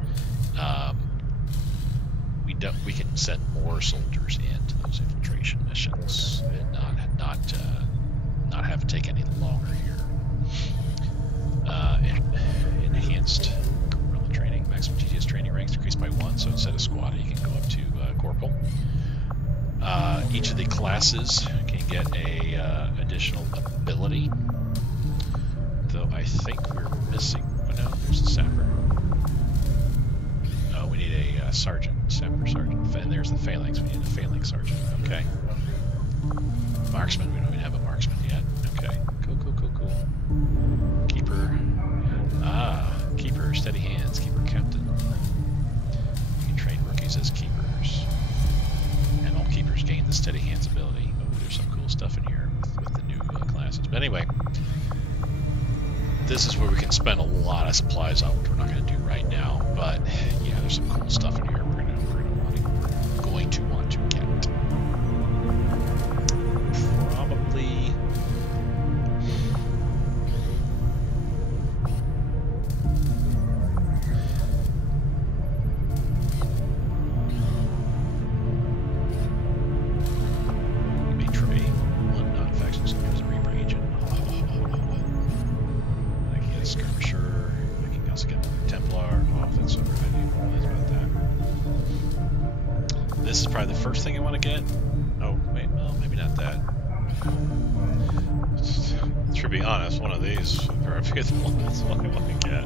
we can send more soldiers into those infiltration missions and not have to take any longer here. Enhanced guerrilla training, maximum TTS training ranks decreased by 1, so instead of squad you can go up to corporal. Each of the classes can get a additional ability, though I think we're missing. Oh no, there's a sapper. Oh, we need a sergeant, sapper sergeant, and there's the phalanx. We need a phalanx sergeant. Okay. Marksman. We don't even have a marksman yet. Okay. Cool. Keeper. Keeper. Steady hands. Keeper captain. You can train rookies as keepers, and all keepers gain the steady hands ability. Oh, there's some cool stuff in here with the new classes. But anyway, this is where we can spend a lot of supplies on, which we're not going to do right now. But yeah, there's some cool stuff in here we're going to want to get. Probably. This is probably the first thing I want to get. Oh, wait, no, maybe not that. To be honest, one of these would probably be the one that's what I want to get.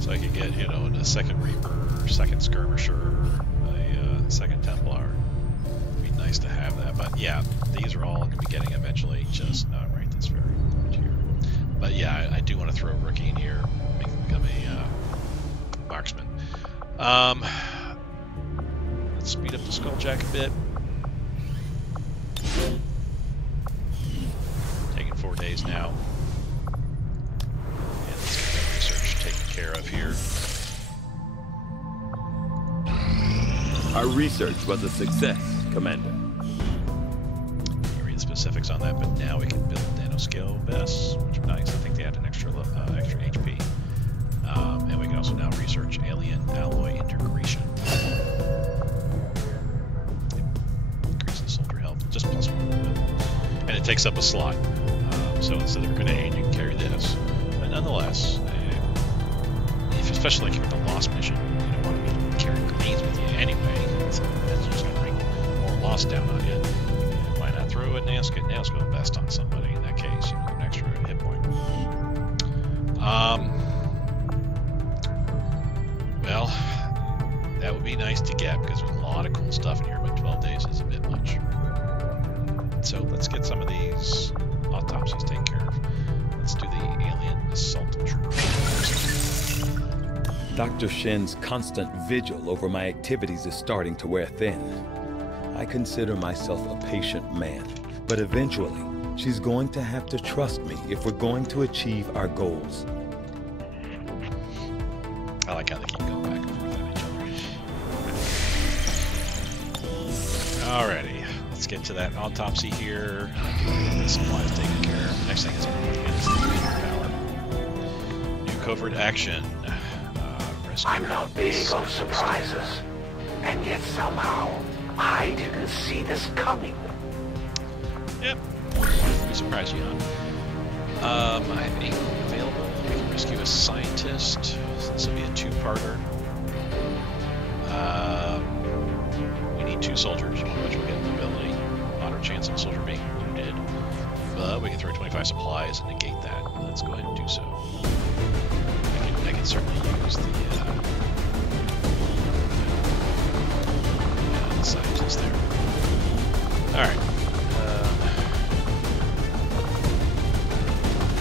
So I could get, you know, a second Reaper, second Skirmisher, a second Templar. It'd be nice to have that. But yeah, these are all going to be getting eventually, just not right this very moment here. But yeah, I do want to throw a rookie in here, make them become a marksman. Let's speed up the Skulljack a bit. Taking 4 days now. And let's get that research taken care of here. Our research was a success, Commander. You read the specifics on that, but now we can build nanoscale vests, which are nice. I think they add an extra HP. And we can also now research alien alloy integration. Increases soldier health, just +1. And it takes up a slot. So instead of a grenade, you can carry this. But nonetheless, especially like if you're in a lost mission, you don't want to be carrying grenades with you anyway. That's just going to bring more loss down on you. And why not throw a nanoscale vest on somebody in that case? You know, an extra hit point. Well, that would be nice to get because there's a lot of cool stuff in here, but 12 days is a bit much. So let's get some of these autopsies taken care of. Let's do the alien assault trooper. Dr. Shen's constant vigil over my activities is starting to wear thin. I consider myself a patient man, but eventually, she's going to have to trust me if we're going to achieve our goals. I like how they keep going back and forth on each other. Alrighty, let's get to that autopsy here. Get the supplies taken care of. The next thing is I'm going to get is the pallet. New covert action. I'm not big on surprises, and yet somehow I didn't see this coming. Yep, we surprised you, huh? I have 8 available. We can rescue a scientist. This will be a 2-parter. We need 2 soldiers, one of which will get the ability. Moderate chance of a soldier being wounded. But we can throw 25 supplies and negate that. Let's go ahead and do so. I can certainly use the scientist there. Alright.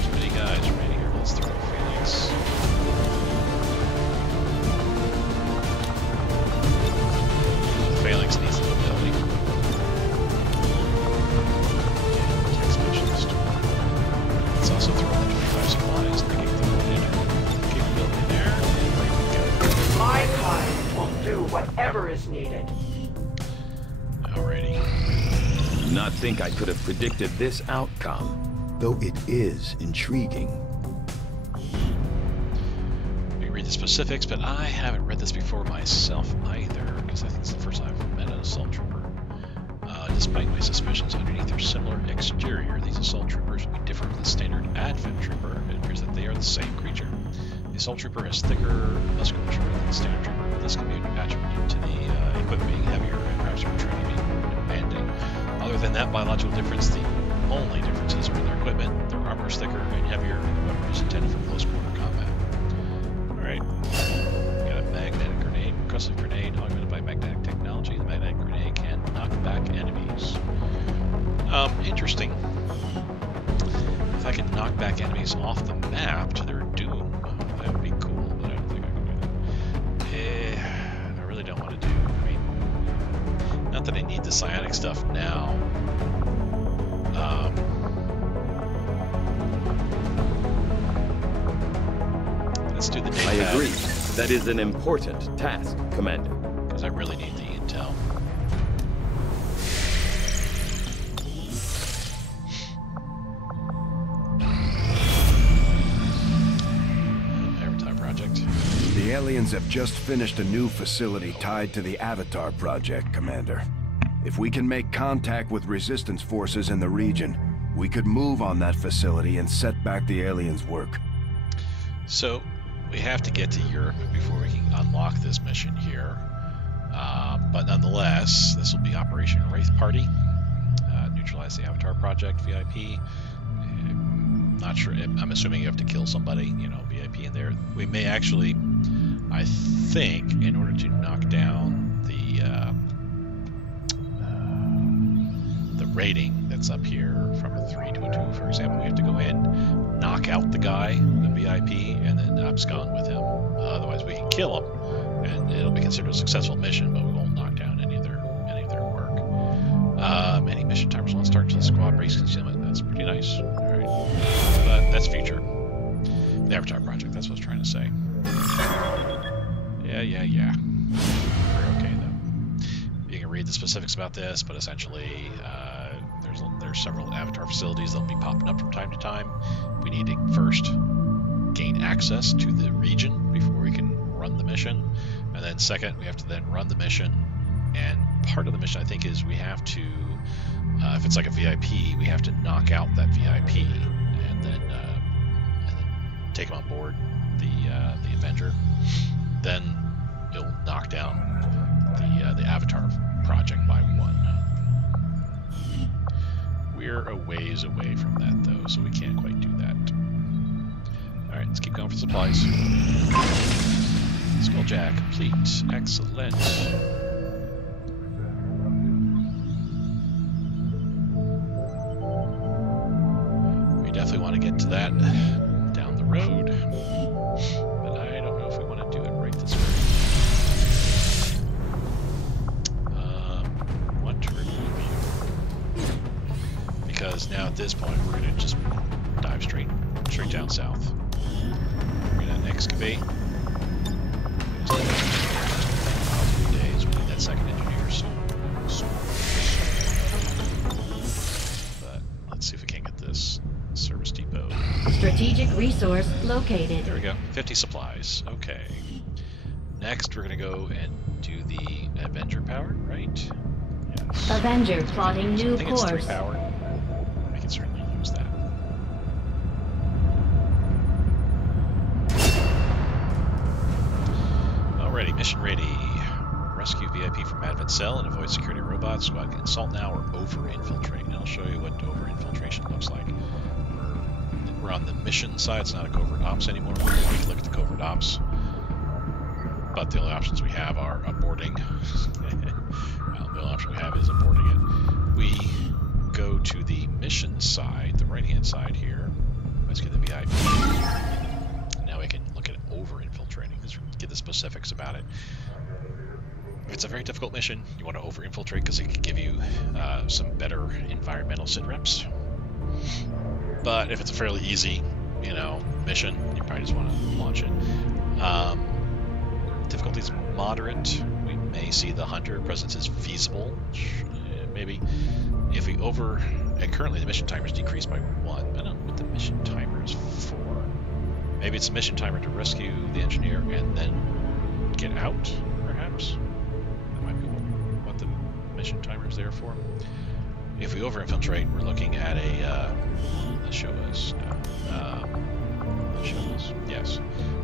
Too many guys remaining here. Let's throw Phoenix. whatever is needed. Alrighty. Not think I could have predicted this outcome, though it is intriguing. We read the specifics, but I haven't read this before myself either, because I think it's the first time I've met an assault trooper. Despite my suspicions underneath their similar exterior, these assault troopers would be different from the standard Advent trooper. It appears that they are the same creature. The assault trooper has thicker musculature than the standard trooper, but this can be attributed to the equipment being heavier and perhaps their training being demanding. Other than that biological difference, the only differences are in their equipment. Their armor is thicker and heavier, and the weapon is intended for close quarter combat. Alright. We got a magnetic grenade, percussive grenade, augmented by magnetic technology. The magnetic grenade can knock back enemies. Interesting. If I can knock back enemies off the map to their doom, that would be cool, but I don't think I can do that. I really don't want to do. I mean, not that I need the psionic stuff now. Let's do the data. I agree. That is an important task, Commander. Because I really need the intel. Avatar project. The aliens have just finished a new facility tied to the Avatar project, Commander. If we can make contact with resistance forces in the region, we could move on that facility and set back the aliens' work. So, we have to get to Europe before we can unlock this mission here. But nonetheless, this will be Operation Wraith Party. Neutralize the Avatar Project, VIP. Not sure, I'm assuming you have to kill somebody, you know, VIP in there. We may actually, I think, in order to knock down the rating that's up here from a 3 to a 2, for example, we have to go in, knock out the guy, the VIP, and then abscond with him. Otherwise, we can kill him, and it'll be considered a successful mission, but we won't knock down any of their work. Any mission timers want to start to the squad race concealment. That's pretty nice. All right, but that's future. The Avatar Project. That's what I was trying to say. Yeah. We're okay though. You can read the specifics about this, but essentially, there's several Avatar facilities that'll be popping up from time to time. We need to first gain access to the region before we can run the mission, and then second, we have to then run the mission. And part of the mission, I think, is we have to, if it's like a VIP, we have to knock out that VIP, and then take him on board the Avenger. Then it'll knock down the Avatar Project by 1. We're a ways away from that, though, so we can't quite do that. All right, let's keep going for supplies. Skulljack complete. Excellent. We definitely want to get to that down the road, but I don't know if we want to do it right this way. Want to remove you, because now at this point we're going to just dive straight down south. We're going to excavate. Days. We need that second engineer soon. But let's see if we can get this service depot. Strategic resource located. There we go. 50 supplies. Okay. Next, we're going to go and do the Avenger power, right? Yes. Avenger plotting new I think course. it's 3 power. I can certainly use that. Alrighty, mission ready. Rescue VIP from Advent Cell and avoid security robots. Squad can assault now or over-infiltrate. And I'll show you what over-infiltration looks like. We're on the mission side. It's not a covert ops anymore. We can look at the covert ops. But the only options we have are aborting. Well, the only option we have is aborting it. We go to the mission side, the right-hand side here. Let's get the VIP. Now we can look at over-infiltrating. Let's get the specifics about it. If it's a very difficult mission, you want to over-infiltrate because it can give you some better environmental sit-reps. But if it's a fairly easy, mission, you probably just want to launch it. Difficulty's moderate. We may see the Hunter presence is feasible. Maybe if we and currently the mission timer is decreased by 1. I don't know what the mission timer is for. Maybe it's a mission timer to rescue the engineer and then get out, perhaps. That might be what the mission timer is there for. If we over-infiltrate, we're looking at a, let's show us, yes.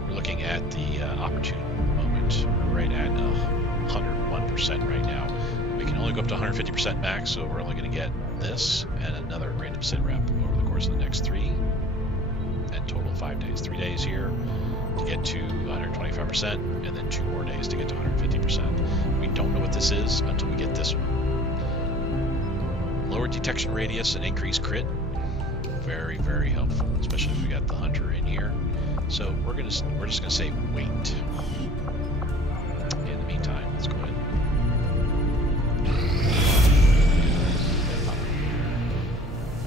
We're looking at the opportune moment. We're right at 101% right now. We can only go up to 150% max, so we're only going to get this and another random sit rep over the course of the next 3, and total 5 days. 3 days here to get to 125%, and then 2 more days to get to 150%. We don't know what this is until we get this one. Lower detection radius and increased crit. Very, very helpful, especially if we got the Hunter in here. So we're just gonna say wait. In the meantime, let's go ahead.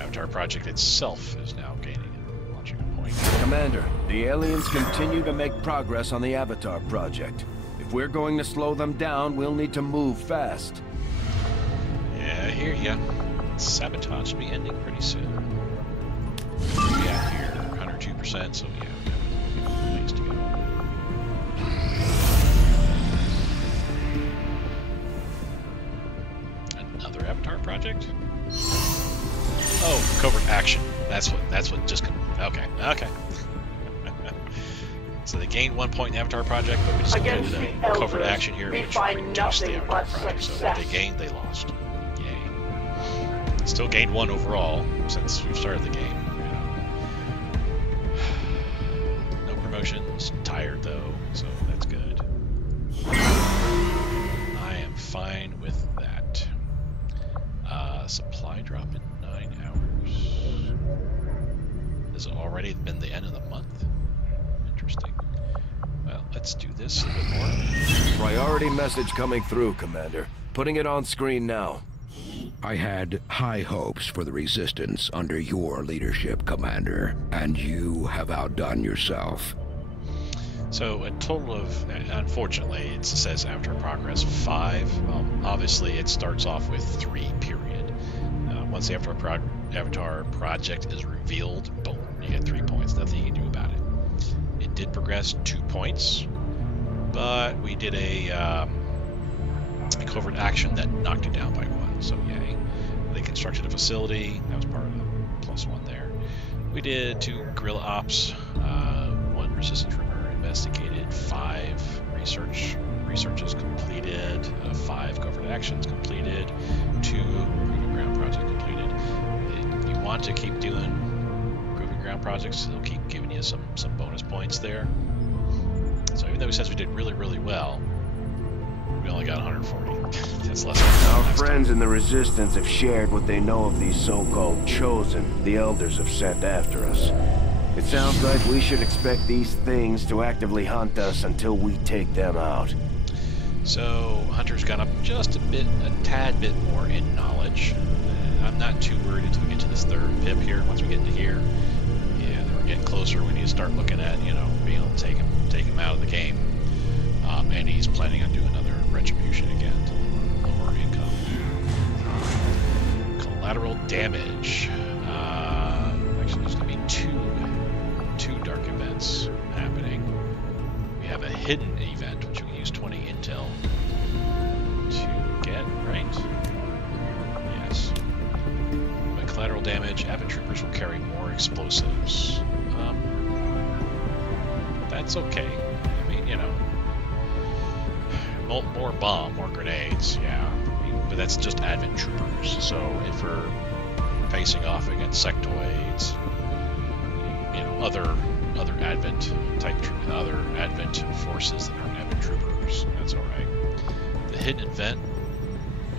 Avatar project itself is now gaining and launching a point. Commander, the aliens continue to make progress on the Avatar project. If we're going to slow them down, we'll need to move fast. Yeah, I hear ya. Sabotage should be ending pretty soon. Yeah, here, 102%, so yeah, we have a ways to go. Another Avatar project? Oh, covert action. That's what just, okay. So they gained 1 point in Avatar project, but we just did a covert action here, which reduced the Avatar project. So what they gained, they lost. Still gained 1 overall since we've started the game. No promotions. Tired though, so that's good. I am fine with that. Supply drop in 9 hours. Has it already been the end of the month? Interesting. Well, let's do this a bit more. Priority message coming through, Commander. Putting it on screen now. I had high hopes for the Resistance under your leadership, Commander, and you have outdone yourself. So a total of, unfortunately, it says Avatar Progress 5. Well, obviously it starts off with 3, period. Once the Avatar project is revealed, boom, you get 3 points. Nothing you can do about it. It did progress 2 points, but we did a covert action that knocked it down by 1. So yay. They constructed a facility. That was part of the +1 there. We did 2 guerrilla ops, 1 resistance rumor investigated, 5 researches completed, 5 covert actions completed, 2 proving ground projects completed. If you want to keep doing proving ground projects, they'll keep giving you some bonus points there. So even though it says we did really, really well, we only got 140. That's less than our friends in the Resistance have shared what they know of these so-called Chosen the Elders have sent after us. It sounds like we should expect these things to actively hunt us until we take them out. So Hunter's gone up just a tad bit more in knowledge. I'm not too worried until we get to this 3rd pip here. Once we get into here, yeah, then we're getting closer. We need to start looking at, being able to take him out of the game. And he's planning on doing another retribution again to lower income. Collateral damage. Actually, there's going to be two dark events happening. We have a hidden event, which we can use 20 intel to get, right? Yes. By collateral damage, Avid troopers will carry more explosives. That's okay. I mean, more bomb, more grenades, yeah. But that's just Advent troopers. So if we're facing off against sectoids, other Advent type, other Advent forces that aren't Advent troopers, that's all right. The hidden event,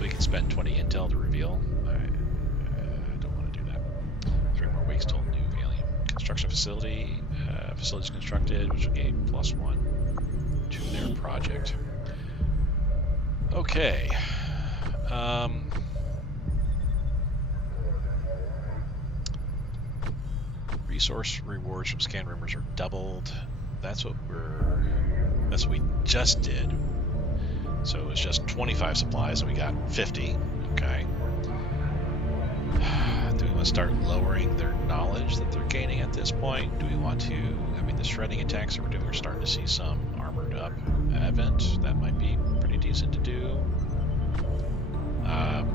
we can spend 20 intel to reveal. I don't want to do that. 3 more weeks till new alien construction facility. Facilities constructed, which will gain +1 to their project. Okay. Resource rewards from scan rumors are doubled. That's what we just did. So it was just 25 supplies, and we got 50. Okay. Do we want to start lowering their knowledge that they're gaining at this point? Do we want to... I mean, the shredding attacks that we're doing, we're starting to see some armored up advent. That might be pretty decent to do.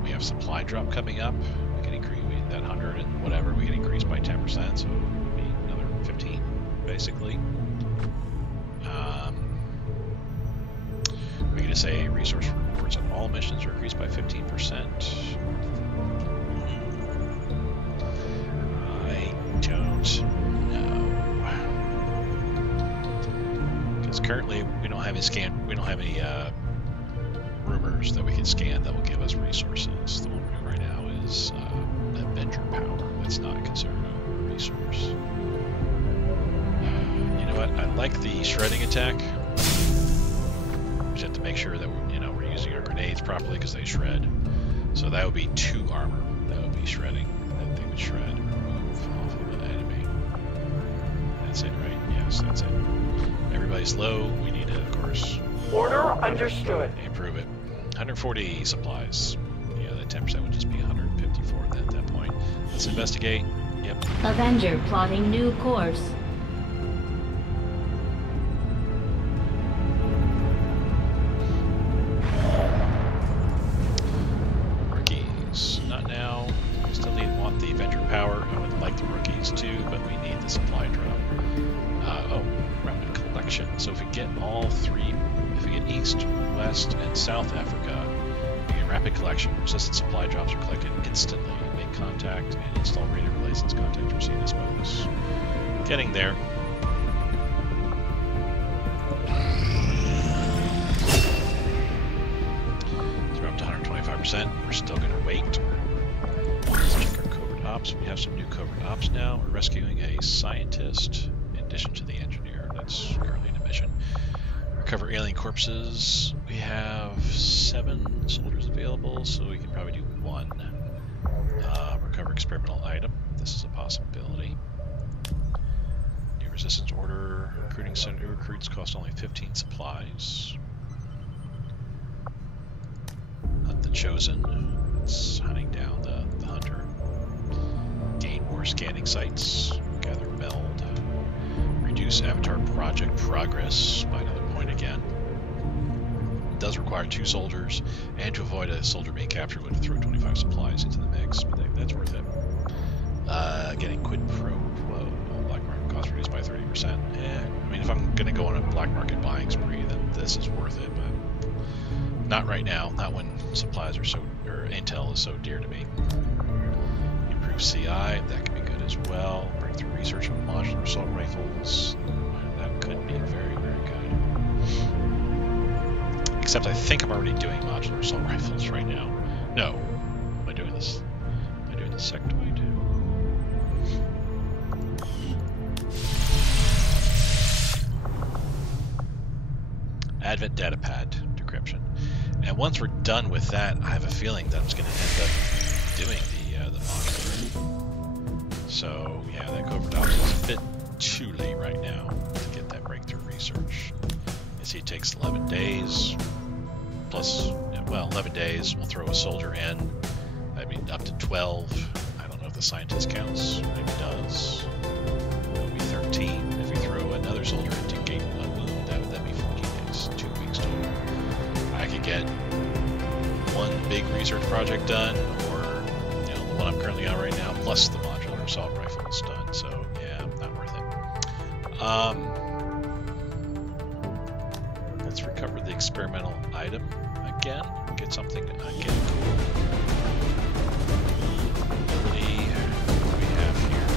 We have supply drop coming up. We can increase that 100 and whatever. We can increase by 10%, so it would be another 15, basically. We can just say resource rewards on all missions are increased by 15%. I don't know. Because currently we don't have any rumors that we can scan that will give us resources. The one we're doing right now is Avenger power. That's not considered a resource. You know what? I like the shredding attack. We just have to make sure that we're using our grenades properly because they shred. So that would be 2 armor. That would be shredding. That thing would shred. Remove off of an enemy. That's it, right? Yes, that's it. Everybody's low. We need to, of course. Order understood. Improve it. 140 supplies. Yeah, that 10% would just be 154 at that point. Let's investigate. Yep. Avenger plotting new course. Rookies. Not now. We still want the Avenger power. I would like the rookies too, but we need the supply drop. Rapid collection. So if we get all 3, if we get East, West, and South Africa, we get rapid collection. Resistant supply drops are collected instantly. Make contact and install radio relays as contact to receive this bonus. Getting there. So we're up to 125%. We're still going to wait. Let's check our covert ops. We have some new covert ops now. We're rescuing a scientist in addition to the engineer. That's currently in a mission. Recover alien corpses. We have 7 soldiers available, so we can probably do 1. Recover experimental item. This is a possibility. New resistance order. Recruiting center recruits cost only 15 supplies. Hunt the chosen. It's hunting down the hunter. Gain more scanning sites. Gather meld. Reduce avatar project progress by another point again. It does require 2 soldiers, and to avoid a soldier being captured would throw 25 supplies into the mix, but that's worth it. Getting quid pro quo. Black market cost reduced by 30%. I mean, if I'm going to go on a black market buying spree, then this is worth it, but not right now. Not when supplies are or intel is so dear to me. Improve CI, that could be good as well. Breakthrough research on modular assault rifles. That could be very, very good. Except I think I'm already doing modular assault rifles right now. No. Am I doing this? Am I doing the sectoid? Advent datapad decryption. And once we're done with that, I have a feeling that I'm just going to end up doing the modular. So, yeah, that covert ops is a bit too late right now to get that breakthrough research. You see, it takes 11 days, plus, well, 11 days, we'll throw a soldier in. I mean, up to 12. I don't know if the scientist counts. Maybe it does. That'll be 13. If we throw another soldier into gate a wound, that'd be 14 days, 2 weeks total. I could get 1 big research project done, or, the one I'm currently on right now, plus the modular assault rifle is done. So, yeah, not worth it. Let's recover the experimental item again. Get something again cool. Ability we have here.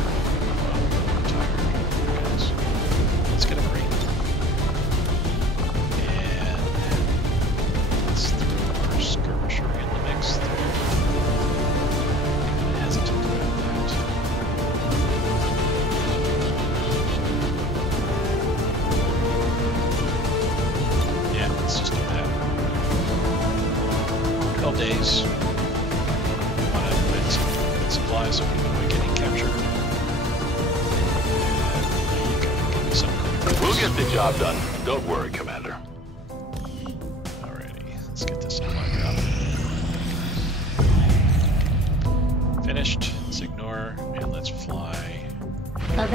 Oh, I'm tired. Guys. Let's get a break. And let's throw our skirmisher in the mix. I'm hesitant about that. Yeah, let's just do that. 12 days. Want to put some good supplies so we can avoid getting captured. And give me some good. We'll get the job done. Don't worry, Commander. Alrighty.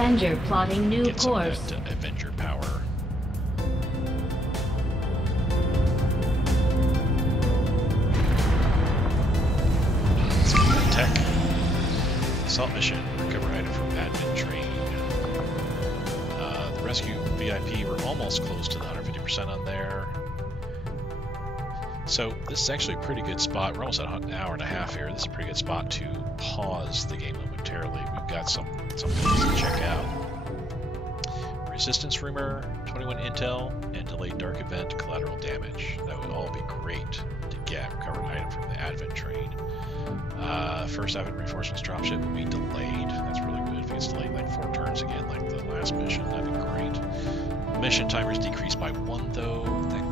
Avenger plotting new get some course. of that Avenger power. Let's get that tech. Assault mission. Recover item from admin train. The rescue VIP, we're almost close to the 150% on there. So this is actually a pretty good spot. We're almost at an hour and a half here. This is a pretty good spot to pause the game momentarily. We've got some things to check out. Resistance rumor, 21 intel, and delayed dark event collateral damage. That would all be great to get. Recovered item from the advent train. First advent reinforcements dropship will be delayed. That's really good. If it gets delayed like 4 turns again, like the last mission, that'd be great. Mission timers decreased by 1 though. That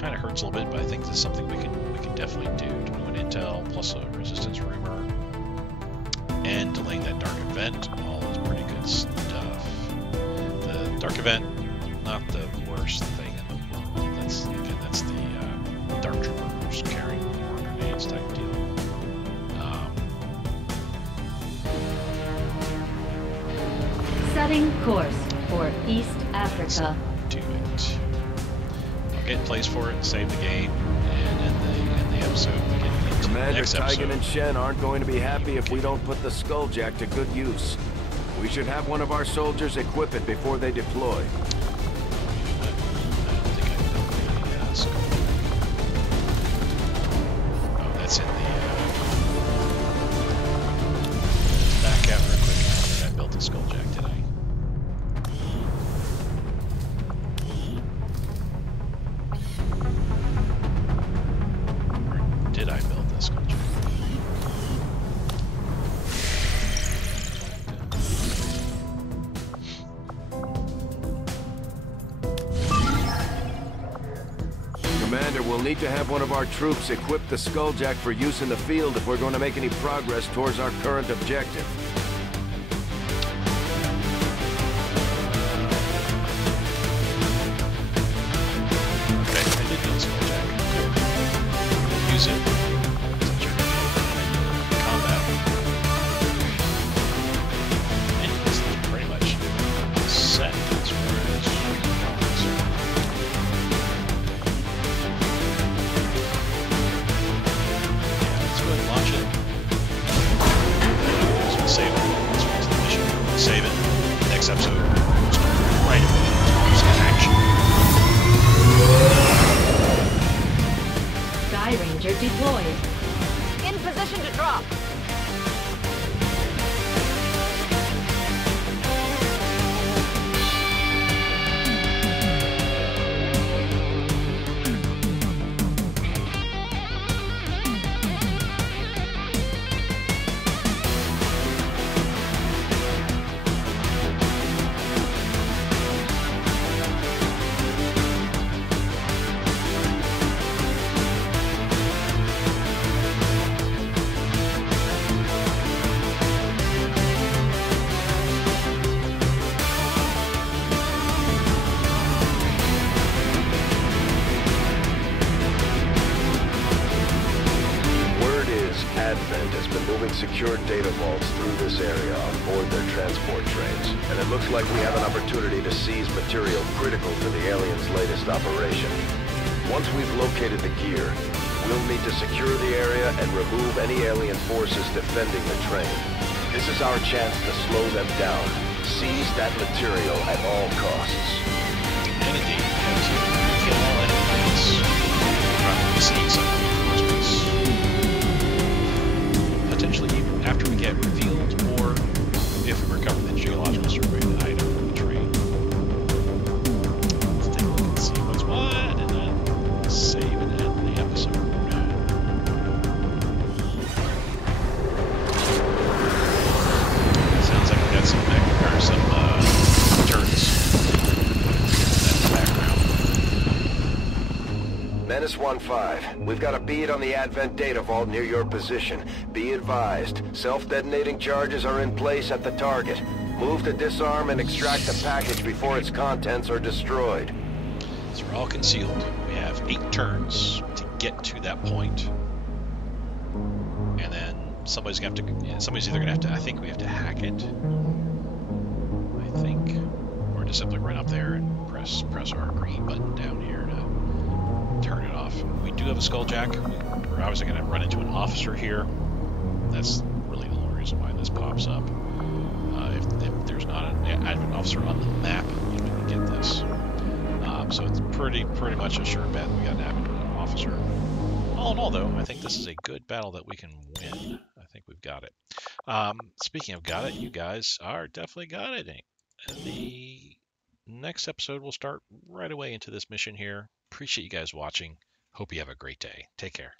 kind of hurts a little bit, but I think this is something we can definitely do. 21 intel plus a resistance rumor and delaying that dark event. All is pretty good stuff. The dark event, not the worst thing in the world. That's the dark troopers carrying more grenades type deal. Setting course for East Africa. Do it. Get plays for it, save the game, and end the episode. Commander Tigan and Shen aren't going to be happy if we don't put the Skulljack to good use. We should have one of our soldiers equip it before they deploy. Oh, that's in the back out real quick. I don't think I built a Skulljack, did I? Did I build this Skulljack? Commander, we'll need to have one of our troops equip the Skulljack for use in the field if we're going to make any progress towards our current objective. Okay, I did build Skulljack. Cool. Use it. Since you're going to be in combat. And this is pretty much set as far as let's go ahead and launch it. Just gonna save it. Let's wait to the mission. Save it. Next episode. Right away. Just action. Sky Ranger deployed. In position to drop. Advent has been moving secured data vaults through this area on board their transport trains, and it looks like we have an opportunity to seize material critical to the aliens' latest operation. Once we've located the gear, we'll need to secure the area and remove any alien forces defending the train. This is our chance to slow them down. Seize that material at all costs. And indeed, we have to kill all enemies. Probably seeing some reinforcements. Potentially even after we get revealed, or if we recover the geological survey item from the train. Let's take a look and see what's what, and then save and end the episode. Sounds like we got some turrets in the background. Menace 1-5, we've got a bead on the Advent data vault near your position. Be advised, self-detonating charges are in place at the target. Move to disarm and extract the package before its contents are destroyed. So we're all concealed. We have 8 turns to get to that point. And then somebody's either gonna have to, I think we have to hack it. simply run up there and press our green button down here to turn it off. We do have a skulljack. We're obviously going to run into an officer here. That's really the only reason why this pops up. If there's not an admin officer on the map, you can get this. So it's pretty much a sure bet we got an admin officer. All in all, though, I think this is a good battle that we can win. I think we've got it. Speaking of got it, you guys are definitely got it. And the next episode will start right away into this mission here. Appreciate you guys watching. Hope you have a great day. Take care.